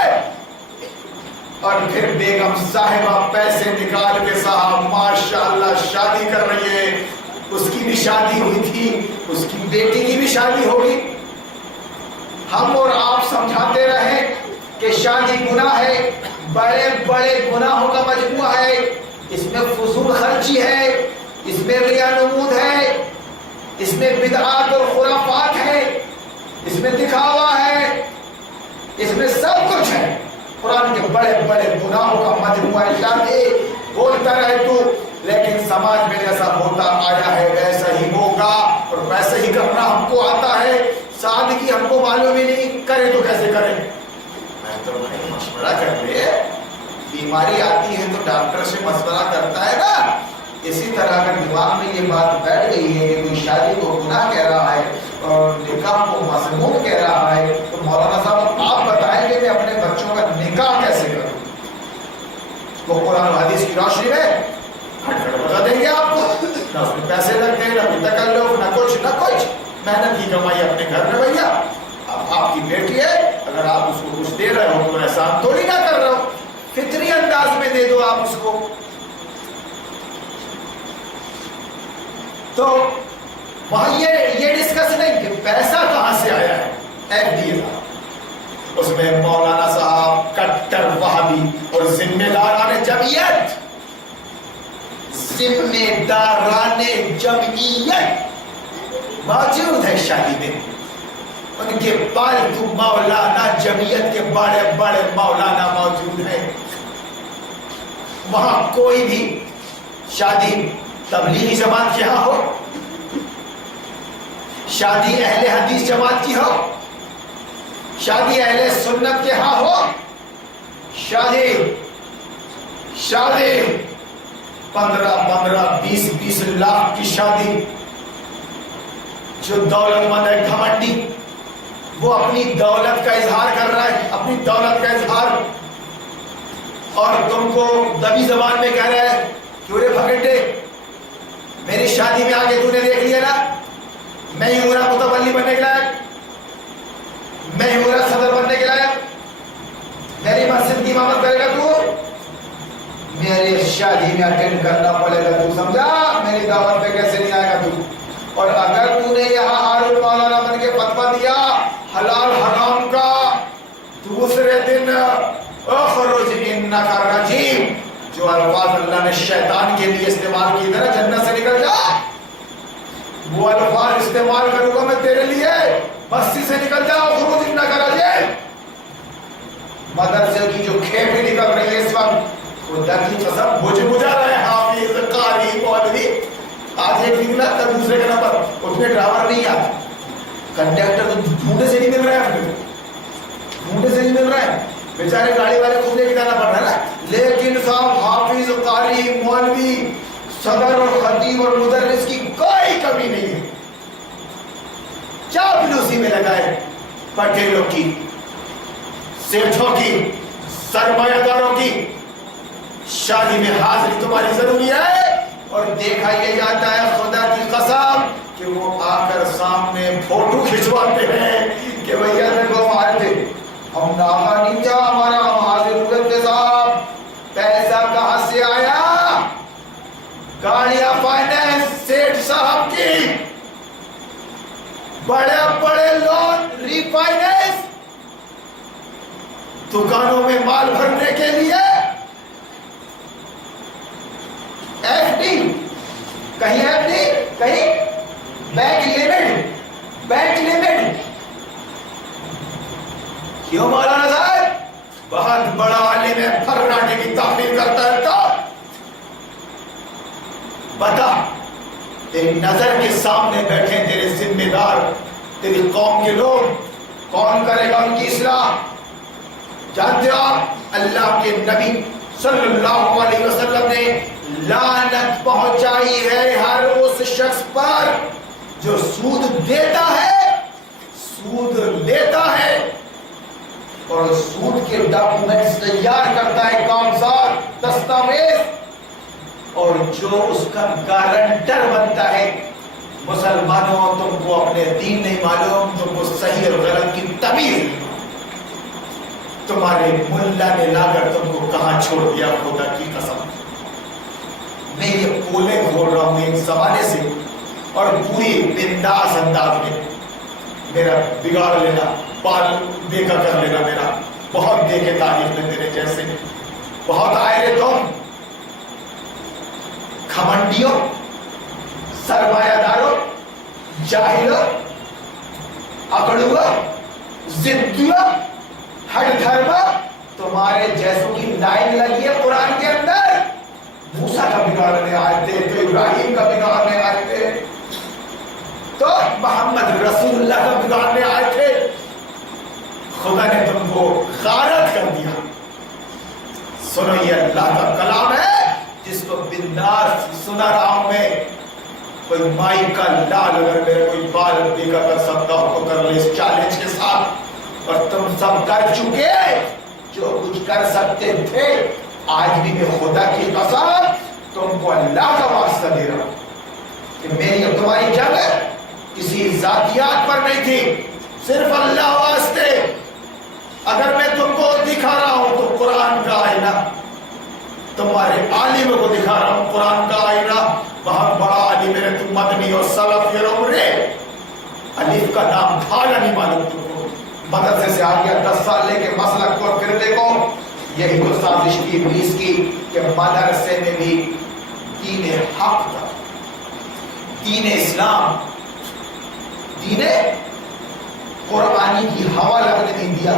اور پھر بیگم صاحبہ پیسے نکال کے صاحب ماشاءاللہ شادی کر رہی ہے، اس کی بھی شادی ہوئی تھی، اس کی بیٹی کی بھی شادی ہوگی۔ ہم اور آپ سمجھاتے رہے کہ شادی گناہ ہے، بڑے بڑے گناہوں کا مجموعہ ہے، اس میں فضول خرچی ہے، اس میں ریا نمود ہے، اس میں بدعات اور خرافات ہے، اس میں دکھاوا ہے، اس میں سب کچھ ہے۔ قرآن کے بڑے بڑے گناہوں کا مجموعہ ہے۔ شادی بولتا رہے تو، لیکن سماج میں جیسا ہوتا آیا ہے ویسا ہی ہوگا، اور ویسا ہی کرنا ہم کو آتا ہے۔ سادگی ہم کو معلوم ہی نہیں، کرے تو کیسے کریں؟ میں تو بھائی مشورہ کر لے، بیماری آتی ہے تو ڈاکٹر سے مشورہ کرتا ہے نا۔ اسی طرح اگر دماغ میں یہ بات بیٹھ گئی ہے کہ کوئی شادی کو گناہ کہہ رہا ہے اور نکاح کو مذموم کہہ رہا ہے، تو مولانا صاحب آپ بتائیں کہ میں اپنے بچوں کا نکاح کیسے کروں؟ وہ قرآن و حدیث کی روشنی میں کھٹ کھٹ بتا دیں گے آپ کو، نہ اس میں پیسے لگتے، نہ تکلف، نہ کچھ محنت کی کمائی اپنے گھر میں۔ بھیا اب آپ کی بیٹی ہے، اگر آپ اس کو کچھ دے رہے ہو تو احسان تھوڑی نہ کر رہے ہو، فطری انداز میں دے دو آپ اس کو۔ تو وہاں یہ ڈسکس نہیں کہ پیسہ کہاں سے آیا ہے، ایف ڈی کا، اس میں مولانا صاحب کٹر وہابی اور ذمہ داران جمعیت موجود ہے شادی میں، ان کے پالتو مولانا جمعیت کے بڑے بڑے مولانا موجود ہیں۔ وہاں کوئی بھی شادی تبلیغی جماعت کے ہاں ہو، شادی اہل حدیث جماعت کی ہو، شادی اہل سنت کے ہاں ہو، شادی 15-20 لاکھ کی شادی، جو دولت مند ہے گھمنڈی، وہ اپنی دولت کا اظہار کر رہا ہے، اپنی دولت کا اظہار، اور تم کو دبی زبان میں کہہ رہا ہے کیوں رے بھگٹے، میری شادی میں آگے تو نے دیکھ لیا نا، میں ہی ہوں متولی بننے کے لائق، میں ہی ہوں صدر بننے کے لائق، میری مسجد کی امامت کرے گا تو، میری شادی میں اٹینڈ کرنا پڑے گا تو، سمجھا؟ میری دعوت پہ کیسے نہیں آئے گا تو؟ اور اگر تو نے یہاں ہارون مولانا بن کے فتویٰ دیا حلال حرام کا، دوسرے دن اخرج انک رجیم، جو الفاظ اللہ نے شیطان کے لیے استعمال کی تھے نا، جنت سے نکل جا، وہ الفاظ استعمال کروں گا میں تیرے لیے، بستی سے نکل جا، اخرج انک رجیم۔ مدرسے کی جو کھیپی نکل رہی ہے اس وقت، خدا کی قسم مجھے بجھا رہے ہیں، حافظ قاری مولوی، آج ایک نکلا کل دوسرے کا نمبر، اس میں ڈرائیور نہیں آتا، کنڈکٹر تو ڈھونڈے سے نہیں مل رہا ہے، اپنے ڈھونڈے سے نہیں مل رہا ہے، بیچارے گاڑی والے خود لے کے جانا پڑ رہا ہے نا، لیکن صاحب حافظ قاری مولوی صدر اور خطیب اور مدرس کی کوئی کمی نہیں ہے، چاپلوسی میں لگائے پٹیلوں کی، سیٹھوں کی، سرمایہ داروں کی شادی میں حاضری تمہاری ضروری ہے، اور دیکھا یہ جاتا ہے خدا کی قسم کہ وہ آ کر سامنے فوٹو کھنچواتے ہیں کہ بھیا دیکھو ہمارے تھے، ہم ناغا نہیں تھا ہمارا، ہم حاضر ہوئے تھے صاحب، پیسہ کہاں سے آیا؟ گاڑیاں فائنینس سیٹھ صاحب کی، بڑے بڑے لون ری فائنینس، دکانوں میں مال بھرنے کے لیے ایف ڈی، کہیں ایف ڈی، کہیں بینک لمٹ، کیوں مولانا صاحب؟ بہت بڑا عالم ہے، فرناٹے کی تعمیر کرتا ہے، تو بتا تیری نظر کے سامنے بیٹھے تیرے ذمہ دار، تیری قوم کے لوگ، کون کرے گا ان کی اصلاح؟ جانتے ہو آپ اللہ کے نبی صلی اللہ علیہ وسلم نے لعنت پہنچائی ہے ہر اس شخص پر جو سود دیتا ہے، سود لیتا ہے اور سود کے ڈاکومنٹس تیار کرتا ہے، کاغذات، دستاویز، اور جو اس کا گارنٹر بنتا ہے. مسلمانوں تم کو اپنے دین نہیں معلوم, تم کو صحیح اور غلط کی تمیز نہیں. تمہارے ملا نے لا کر تم کو کہاں چھوڑ دیا, خدا کی قسم. میں یہ پولے کھول رہا ہوں ایک زمانے سے, اور پوری بنداس انداز میں. میرا بگاڑ لینا, پال دیکھا کر لینا, میرا بہت دیکھے تاریخ میں میرے جیسے بہت آئے رہے. تم کھمنڈیوں, سرمایہ داروں, جاہلوں, اکڑوں, ضدیوں, ہر دھرم تمہارے جیسوں کی لائن لگی ہے قرآن کے اندر. موسیٰ کا بگاڑنے آئے تھے, تو ابراہیم کا بگاڑنے آئے تھے, تو محمد رسول اللہ کا بگاڑنے آئے تھے. خدا نے تم کو غارت کر دیا. سنو, یہ اللہ کا کلام ہے جس کو بنداس سنا رہا ہوں میں. کوئی مائی کا لال اگر میرے کوئی بال دیکھا کر سکتا ہو تو کر لے اس چیلنج کے ساتھ. اور تم سب کر چکے جو کچھ کر سکتے تھے. آج بھی میں خدا کی قسم تم کو اللہ کا واسطہ دے رہا ہوں کہ میری اور تمہاری جنگ کسی ذاتیات پر نہیں تھی, صرف اللہ واسطے. اگر میں تم کو دکھا رہا ہوں تو قرآن کا آئینہ, تمہارے عالم کو دکھا رہا ہوں قرآن کا آئینہ. بہت بڑا عالم ہے تم, مدنی اور سلف رے. الف کا نام کھانا نہیں معلوم تم کو. مدرسے سے آ گیا 10 سال لے کے مسلک کو, پھر دیکھو یہی تو سازش کی ابلیس کی کہ مدرسے میں بھی دین حق تھا, دین اسلام, دین قربانی کی ہوا لگنے نہیں دیا.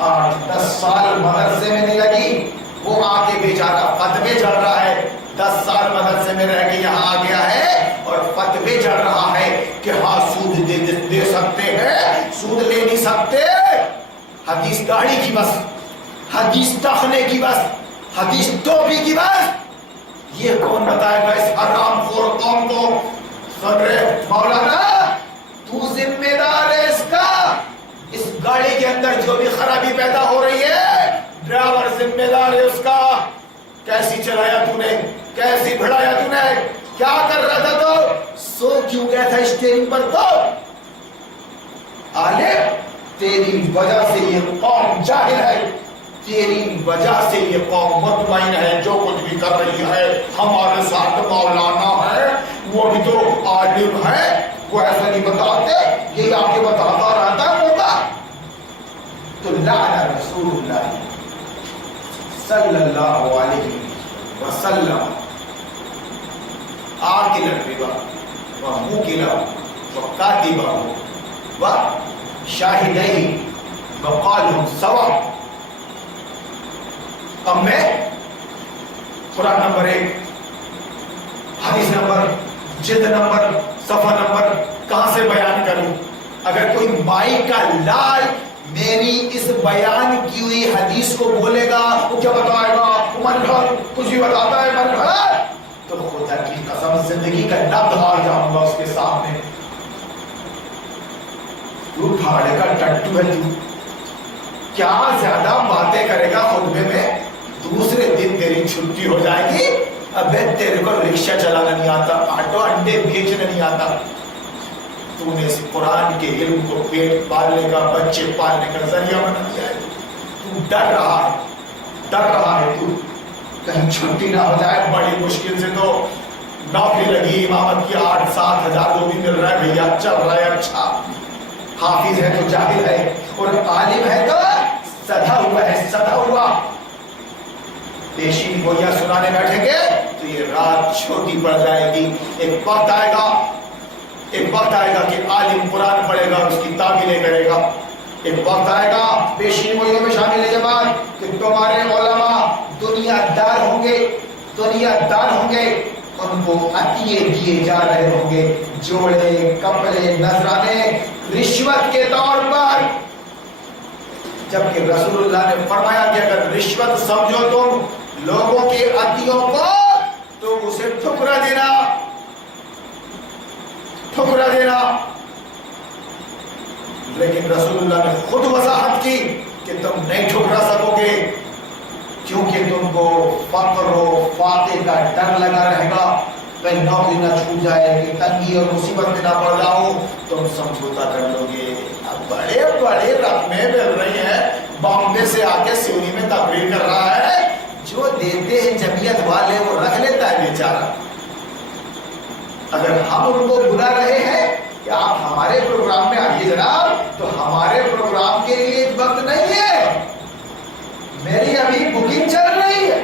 8-10 سال مدرسے میں نہیں لگی, وہ آگے بیچارہ فتوے چڑھ رہا ہے. 10 سال مدرسے میں رہ کے یہاں آ گیا ہے اور فتوے چڑھ رہا ہے کہ ہاں سود دے سکتے ہیں, سود لے نہیں سکتے. حدیث داڑھی کی بس, حدیث ٹخنے کی بس, حدیث ٹوپی کی بس. یہ کون بتائے گا اس حرام خور قوم کو؟ سن رہے مولانا, تو ذمہ دار ہے اس کا. اس گاڑی کے اندر جو بھی خرابی پیدا ہو رہی ہے, ڈرائیور ذمہ دار ہے اس کا. کیسی چلایا تو نے, کیسی بڑھایا تو نے, کیا کر رہا تھا تو, سو کیوں گیا تھا اسٹیئرنگ پر؟ تو عالم, تیری وجہ سے یہ قوم جاہل ہے, تیری وجہ سے یہ قوم مطمئن ہے. جو کچھ بھی کر رہی ہے ہمارے ساتھ مولانا ہے, وہ بھی تو عالم ہے, وہ ایسا نہیں بتاتے, یہی آپ کے بتاتا رہتا ہوگا. تو لعن رسول اللہ صلی اللہ علیہ وسلم آکل الربا وموکلہ وکاتبہ وشاہدیہ وقالہم سوا. اب میں قرآن نمبر 1, حدیث نمبر, جلد نمبر, صفحہ نمبر کہاں سے بیان کروں؟ اگر کوئی مائی کا لال میری اس بیان کی ہوئی حدیث کو بولے گا, وہ کیا بتائے گا؟ من گھر کچھ بھی بتاتا ہے, من گھر, تو خدا کی قسم زندگی کا نبض ہار جاؤں گا اس کے سامنے. تو بھاڑے کا ٹٹو ہے, تو کیا زیادہ باتیں کرے گا خطبے میں؟ دوسرے دن تیری چھٹی ہو جائے گی. ابے تیرے کو رکشہ چلانا نہیں آتا, آٹو انڈے بیچنا نہیں آتا, تو نے اس قرآن کے علم کو پیٹ پالنے کا, بچے پالنے کا ذریعہ بنا دیا ہے. تو ڈر رہا ہے, ڈر رہا ہے تو کہیں چھٹی نہ ہو جائے. بڑی مشکل سے تو نوکری لگی, امامت کی 8-7 ہزار وہ بھی مل رہا ہے بھیا, چل رہا ہے. اچھا, حافظ ہے تو جاہل ہے, اور عالم ہے تو سدھا ہوا ہے, سدھا ہوا. پیشین گویا سنانے بیٹھیں گے تو یہ رات چھوٹی پڑ جائے گی. ایک وقت آئے گا, ایک وقت آئے گا کہ عالم قرآن پڑھے گا, اس کی تعبیریں کرے گا. ایک وقت آئے گا پیشین گوئیوں میں شامل ہے جماعت کہ تمہارے علماء دنیا دار ہوں گے, دنیا دار ہوں گے, ان کو عطیے دیے جا رہے ہوں گے, جوڑے, کپڑے, نذرانے, رشوت کے طور پر. جبکہ رسول اللہ نے فرمایا کہ اگر رشوت سمجھو تم لوگوں کے عطیوں کو تو اسے ٹھکرا دینا, ٹھکرا دینا. لیکن رسول اللہ نے خود وضاحت کی کہ تم نہیں ٹھکرا سکو گے. کیونکہ تم کو فقر و فاقے کا ڈر لگا رہے گا، کہیں نوکری نہ چھوٹ جائے، کہ تنگی اور مصیبت میں نہ پڑ جاؤ، تم سمجھوتا کر لو گے۔ اب بڑے بڑے رقمیں مل رہی ہیں، بامبے سے آ کے سیونی میں تقریر کر رہا ہے، جو دیتے ہیں جمعیت والے وہ رکھ لیتا ہے بیچارہ۔ اگر ہم ان کو بلا رہے ہیں کہ آپ ہمارے پروگرام میں آئیے جناب، تو ہمارے پروگرام کے لیے وقت نہیں ہے، میری ابھی بکنگ چل رہی ہے،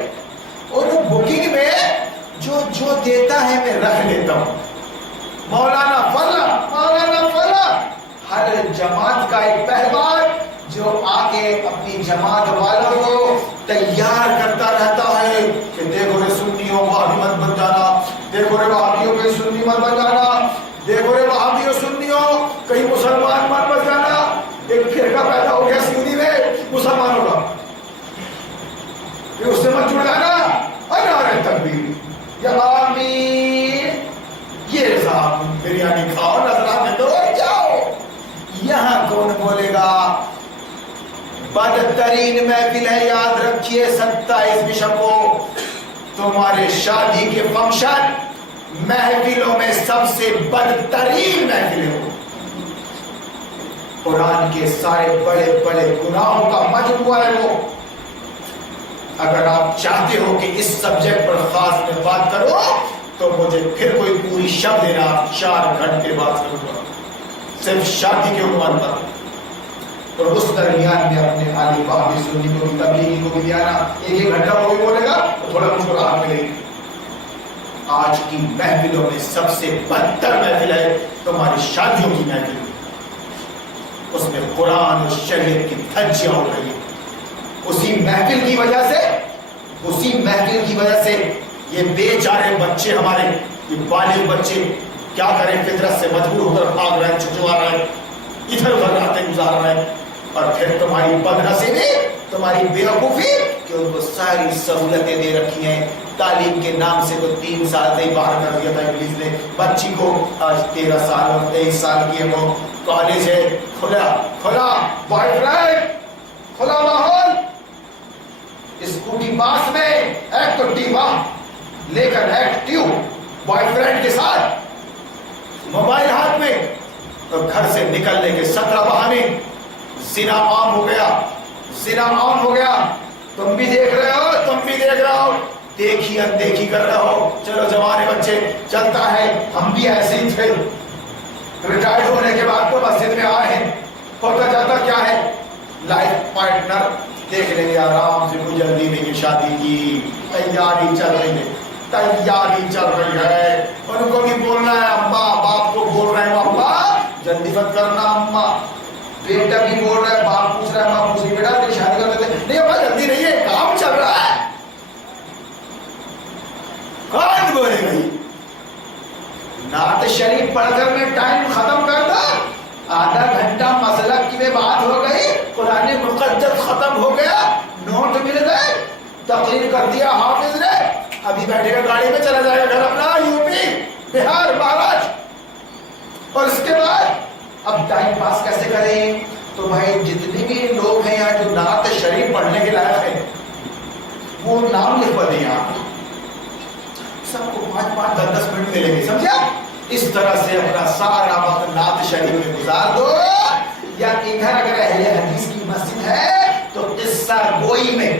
اور بکنگ میں جو دیتا ہے میں رکھ لیتا ہوں۔ مولانا فلا ہر جماعت کا ایک پہلوان جو آ کے اپنی جماعت والوں کو تیار کرتا رہتا ہے کہ دیکھو رے سنیوں وہابی مت بن جانا، دیکھو رے وہابیوں کہیں سنی مت بن جانا، دیکھو رے وہابیوں سنیوں کہیں مسلمان مت بن جانا۔ ایک فرقہ پیدا ہو گیا سیونی میں مسلمانوں کا، اس سے مت جڑ جانا، نعرہ تکبیر یا آمین، یہ صاحب بریانی کھاؤ، نظرات میں دو جاؤ۔ یہاں کون بولے گا؟ بدترین محفل ہے، یاد رکھیے 27 بشپ کو، تمہارے شادی کے فنکشن محفلوں میں سب سے بدترین محفل ہے۔ قرآن کے سارے بڑے بڑے گناہوں کا مجموعہ ہے وہ۔ اگر آپ چاہتے ہو کہ اس سبجیکٹ پر خاص میں بات کرو تو مجھے پھر کوئی پوری شب دینا، 4 گھنٹے بات کروں گا صرف شادی کے عنوان پر، اور اس درمیان میں اپنے عالی وہابی سنی کو بھی تبلیغی کو بھی دیانا، ایک گھنٹہ وہ بھی بولے گا تو تھوڑا مجھ کو راحت ملے گی۔ آج کی محفلوں میں سب سے بدتر محفل ہے تمہاری شادیوں کی محفل، اس میں قرآن اور شریعت کی دھجیاں اڑ رہی ہیں۔ اسی محفل کی وجہ سے یہ بیچارے بچے ہمارے، یہ بالغ بچے کیا کریں، فطرت سے مجبور ہو کر بھاگ رہے ہیں، چھچوا رہے ہیں، ادھر ادھر راتیں گزار رہے ہیں، اور پھر تمہاری بدنصیبی، تمہاری بیوقوفی کہ ان کو ساری سہولتیں دے رکھی ہیں۔ تعلیم کے نام سے تو 3 سال سے ہی باہر کر دیا تھا ابلیس نے بچی کو، آج 13 سال اور 23 سال کی ہے، وہ کالج ہے، کھلا بوائے فرینڈ، کھلا ماحول، اسکوٹی پاس میں ایکٹیوا لے کر ایکٹیو بوائے فرینڈ کے ساتھ، موبائل ہاتھ میں، اور گھر سے نکلنے کے 17 بہانے، زنا عام ہو گیا، تم بھی دیکھ رہے ہو، دیکھی اندیکھی کر رہے ہو، چلو جوانے بچے چلتا ہے، ہم بھی ایسے ہی تھے، ریٹائرڈ ہونے کے بعد تو مسجد میں آئے ہیں، ہوتا جاتا کیا ہے، لائف پارٹنر دیکھ لیں گے آرام سے، کوئی جلدی نہیں، شادی کی تیاری چل رہی ہے، ان کو بھی بولنا ہے، اماں باپ کو بول رہے ہیں اماں جلدی مت کرنا، اماں بیٹا بھی بول رہا ہے، باپ پوچھ رہا ہے، ماں پوچھ رہی بیٹا تیری شادی کر دیتے، نہیں اماں جلدی نہیں ہے، کام چل رہا ہے، کون بولے گئی؟ نعت شریف پڑھ کر میں ٹائم ختم کرتا، آدھا گھنٹہ مسلک کی میں بات ہو گئی، قرآن مقدس ختم ہو گیا، نوٹ مل گئے، تقریر کر دیا حافظ نے، ابھی بیٹھے گا گاڑی میں چلا جائے گا گھر اپنا، یوپی بہار مہاراشٹر، اور اس کے بعد اب ٹائم پاس کیسے کریں؟ تو بھائی جتنے بھی لوگ ہیں یہاں جو نعت شریف پڑھنے کے لائق ہیں وہ نام لکھوا دیں آپ، سب کو 5-5 10 منٹ ملیں گے، سمجھا؟ اس طرح سے اپنا سارا وقت نعت شریف میں گزار دو، یا ادھر اگر اہل حدیث کی مسجد ہے تو قصہ گوئی میں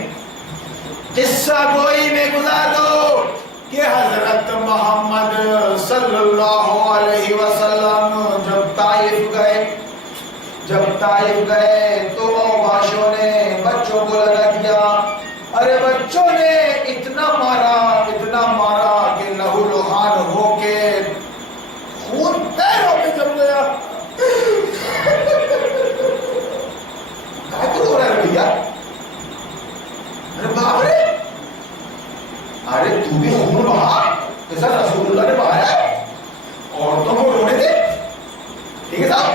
گزار دو کہ حضرت محمد صلی اللہ علیہ وسلم جب طائف گئے تو اوباشوں نے بچوں کو لگا دیا، ارے بچوں نے اتنا مارا کہ لہو لہان ہو کے خون پیروں پہ جم گیا۔ کیا ہو رہا ہے بھیا؟ ارے باپ رے، ارے تو بھی خون بہا جیسا رسول اللہ نے بہایا، عورتوں کو رونے دے، ٹھیک ہے صاحب؟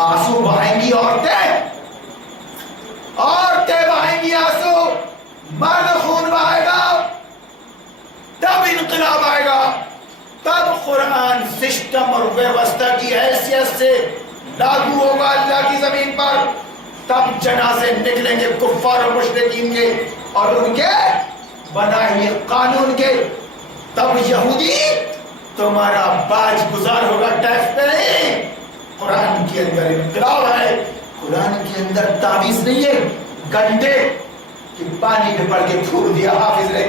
آنسو بہائیں گی عورتیں بہائیں گی آنسو، مرد خون بہائے گا، تب انقلاب آئے گا، تب قرآن سسٹم اور ویوستھا کی حیثیت سے لاگو ہوگا اللہ کی زمین پر۔ تب جنازے نکلیں گے کفار و مشرکین کے اور ان کے بنائے ہوئے قانون کے. تب یہودی تمہارا باج گزار ہوگا ٹیکس پہ نہیں. قرآن کے اندر انقلاب ہے. قرآن کے اندر تعویذ نہیں ہے گنڈے کہ پانی میں پڑھ کے پھول دیا حافظ نے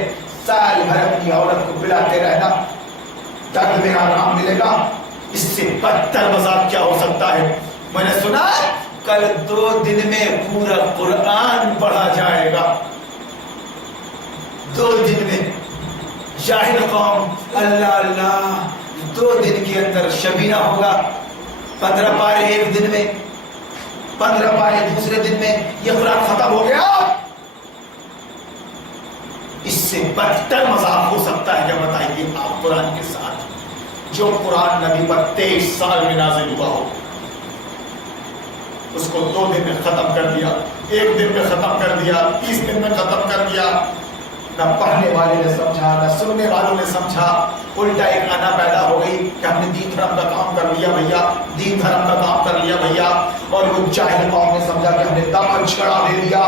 سال بھر اپنی عورت کو پلاتے رہنا درد میں آرام ملے گا. اس سے بدتر مذاق کیا ہو سکتا ہے؟ میں نے سنا کل 2 دن میں پورا قرآن پڑھا جائے گا. 2 دن میں جاہل قوم اللہ اللہ 2 دن کے اندر شبینہ ہوگا. 15 پارے ایک دن میں 15 پارے دوسرے دن میں یہ قرآن ختم ہو گیا. اس سے بدتر مذاق ہو سکتا ہے؟ کیا بتائیے آپ قرآن کے ساتھ جو قرآن نبی پر 23 سال میں نازل ہوا ہو اس کو 2 دن میں ختم کر دیا, 1 دن میں ختم کر دیا, 30 دن میں ختم کر دیا. نہ پڑھنے والے نے سمجھا نہ سننے والوں نے سمجھا. الٹا ایک انا پیدا ہو گئی کہ ہم نے دین دھرم کا کام کر لیا بھیا, دین دھرم کا کام کر لیا بھیا. اور وہ جاہل قوم نے سمجھا کہ ہم نے دامن چھڑا دے دیا.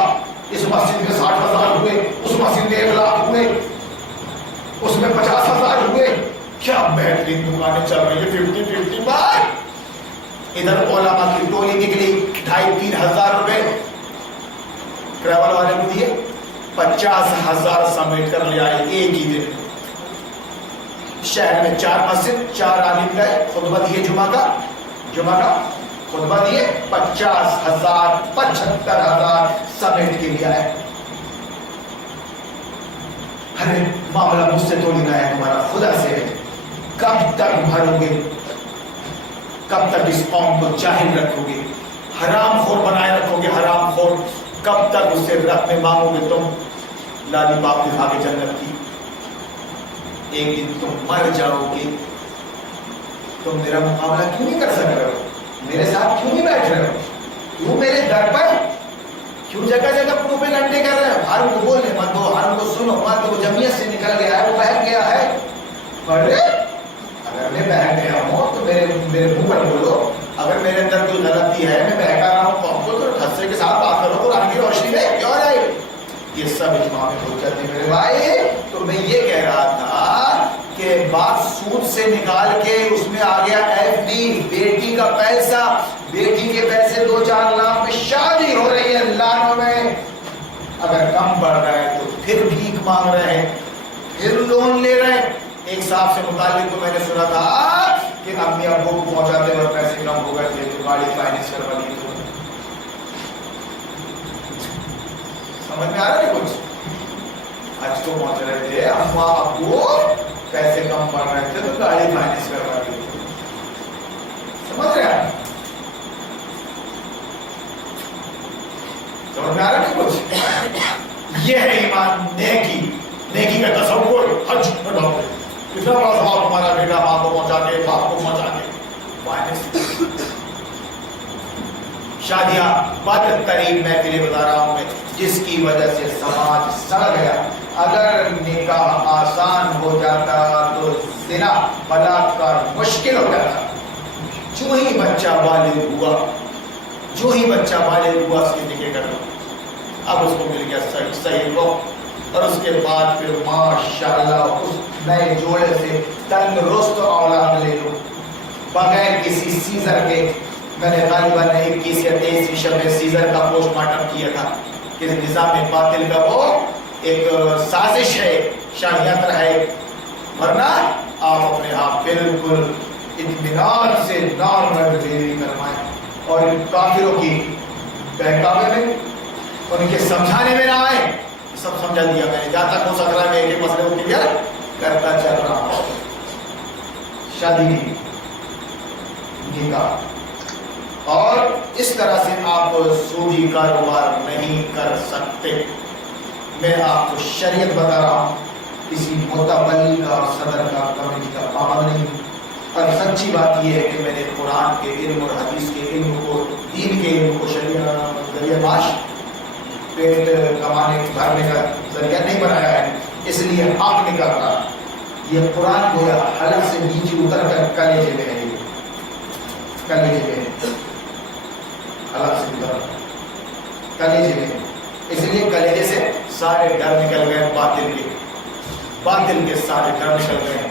اس مسجد میں 60,000 ہوئے, اس مسجد میں 1 لاکھ ہوئے, اس میں 50,000 ہوئے. کیا بہترین دکانیں چل رہی ہے 50-50 بار. ادھر علماء کی ٹولی نکلی 2,500-3 ہزار روپے ٹریول والے کو دیے, 50,000 سمیٹ کر لے آئے ایک ہی دن. شہر میں 4 مسجد 4 عالم گئے, خطبہ دیے جمعہ کا خطبہ دیے, 50,000 75,000 سمیٹ کے لیے آئے. ارے معاملہ مجھ سے تو لینا ہے تمہارا, خدا سے ہے. کب تک بھرو گے, کب تک اس قوم کو جاہل رکھو گے, حرام خور بنائے رکھو گے, حرام خور. کب تک اس سے رب میں مانگو گے تم لالی باپ دکھا کے جنت کی؟ ایک دن تم مر جاؤ گے. تم میرا مقابلہ کیوں نہیں کر سک رہے ہو؟ میرے ساتھ کیوں نہیں بیٹھ رہے ہو؟ کیوں میرے در پر کیوں جگہ جگہ پروپیگنڈے کر رہے ہو؟ ہر کو بولنے مت دو, ہر کو سنو مت دو. جمعیت سے نکل گیا ہے, وہ بہک گیا ہے. ارے اگر میں بہک گیا ہوں تو میرے منہ پر بولو. اگر میرے اندر کوئی غلطی ہے, میں بہکا رہا ہوں قوم کو, تو حصے کے ساتھ بات کرو قرآن کی روشنی میں. کیوں نہیں؟ یہ سب اجماع میں ہو جاتے میرے بھائی. تو میں یہ کہہ رہا تھا کہ بات سود سے نکال کے اس میں آ گیا FD, بیٹی کا پیسہ. بیٹی کے پیسے 2-4 لاکھ میں شادی ہو رہی ہے لاکھوں میں. اگر کم بڑھ رہا ہے تو پھر بھیک مانگ رہے ہیں, پھر لون لے رہے ہیں. ایک صاحب سے متعلق تو میں نے سنا تھا کہ امی ابو کو پہنچاتے وقت پیسے کم ہو گئے تھے تو گاڑی فائننس کروا لی. تو سمجھ میں آ رہا ہے کچھ؟ آج تو پہنچ رہے تھے اما ابو, پیسے کم پڑ رہے تھے تو گاڑی فائننس کروا لی. سمجھ رہے ہیں؟ سمجھ میں آ رہا ہے کچھ؟ یہ ہے ایمان, نیکی کا تصور. حج بڑھاؤ اتنا بڑا ثواب ہمارا بیٹا ماں کو پہنچا کے, باپ کو پہنچا کے فائننس. شادیاں بدترین محفلیں بتا رہا ہوں میں, جس کی وجہ سے سماج سڑ گیا. اگر نکاح آسان ہو جاتا تو زنا بلاکار مشکل ہو جاتا. جو ہی بچہ بالغ ہوا اس کی نکاح کر دو. اب اس کو مل گیا صحیح کو, اور اس کے بعد پھر ماشاءاللہ اس نئے جوڑے سے تندرست اولاد لے لو بغیر کسی سیزر کے. میں نے غالباً 21 یا 23 شب میں سیزر کا پوسٹ مارٹم کیا تھا کہ نظام باطل کا وہ ایک سازش ہے, شاہیت ہے. ورنہ آپ اپنے آپ بالکل اطمینان سے نارمل ڈلیوری کروائیں. اور کافروں کی بہکاوے میں, ان کے سمجھانے میں نہ آئے. سب سمجھا دیا میں نے, جہاں تک ہو سک رہا ہے میں ایک مسئلے کو کلیئر کرتا چل رہا ہوں. شادی نکاح, اور اس طرح سے آپ سودی کاروبار نہیں کر سکتے. میں آپ کو شریعت بتا رہا ہوں, کسی متولی کا اور صدر کا کمیٹی کا پابند نہیں. اور سچی بات یہ ہے کہ میں نے قرآن کے علم اور حدیث کے علم کو, دین کے علم کو شریعت ذریعہ معاش پیٹ کمانے بھرنے کا ذریعہ نہیں بنایا ہے, اس لیے حق نکل رہا. یہ قرآن گویا حلق سے نیچے اتر کر کلیجے میں ہے, کلیجے میں حلق سے اتر. کلیجے میں. اس لیے کلیجے سے سارے ڈر نکل گئے، باطل کے سارے ڈر نکل گئے.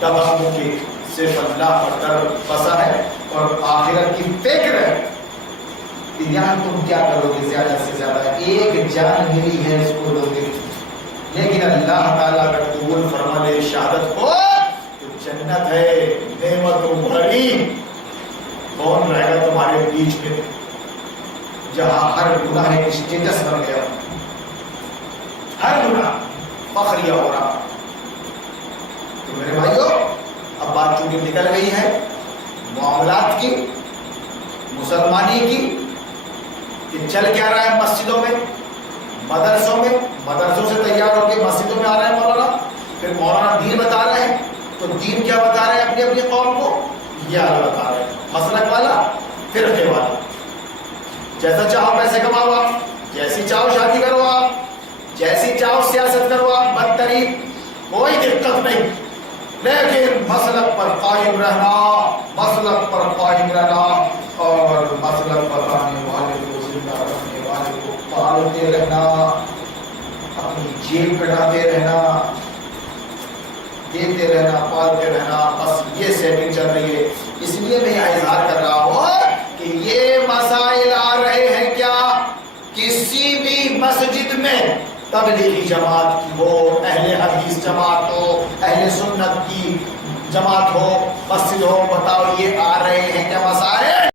تباہوں کی صرف اللہ پر ڈر بسا ہے اور آخرت کی فکر ہے کہ یہاں تم کیا کرو گے. زیادہ سے زیادہ ایک جان ملی ہے، اس کو لو گے، لیکن اللہ تعالیٰ اگر قبول فرما لے شہادت کو تو جنت ہے، نعمتوں بھری. کون رہے گا تمہارے بیچ میں جہاں ہر گناہ ایک اسٹیٹس بن گیا، ہر گناہ فخریہ ہو رہا. تو میرے بھائیو، اب بات چونکہ نکل گئی ہے معاملات کی، مسلمانی کی، کہ چل کیا رہا ہے مسجدوں میں، مدرسوں میں، مدرسوں سے تیار ہو کے مسجدوں میں آ رہے ہیں مولانا، پھر مولانا دین بتا رہے ہیں. تو دین کیا بتا رہے ہیں اپنی اپنی قوم کو؟ یہ آگے بتا رہے ہیں، مسلک والا، فرقے والا. جیسا چاہو پیسے کماؤ آپ، جیسی چاہو شادی کرو آپ، جیسی چاہو سیاست کرو آپ، بدترین، کوئی دقت نہیں، لیکن مسلک پر قائم رہنا، مسلک پر قائم رہنا اور مسلک بتانے والے کو، زندہ رکھنے والے کو پالتے رہنا، اپنی جیب کٹاتے رہنا، دیتے رہنا، پالتے رہنا. بس یہ سیٹنگ چل رہی ہے. اس لیے میں یہ اظہار کر رہا ہوں کہ یہ مسائل آ رہے ہیں کیا کسی بھی مسجد میں، تبلیغی جماعت کی ہو، اہل حدیث جماعت ہو، اہل سنت کی جماعت ہو، مسجد ہو، بتاؤ یہ آ رہے ہیں کیا مسائل؟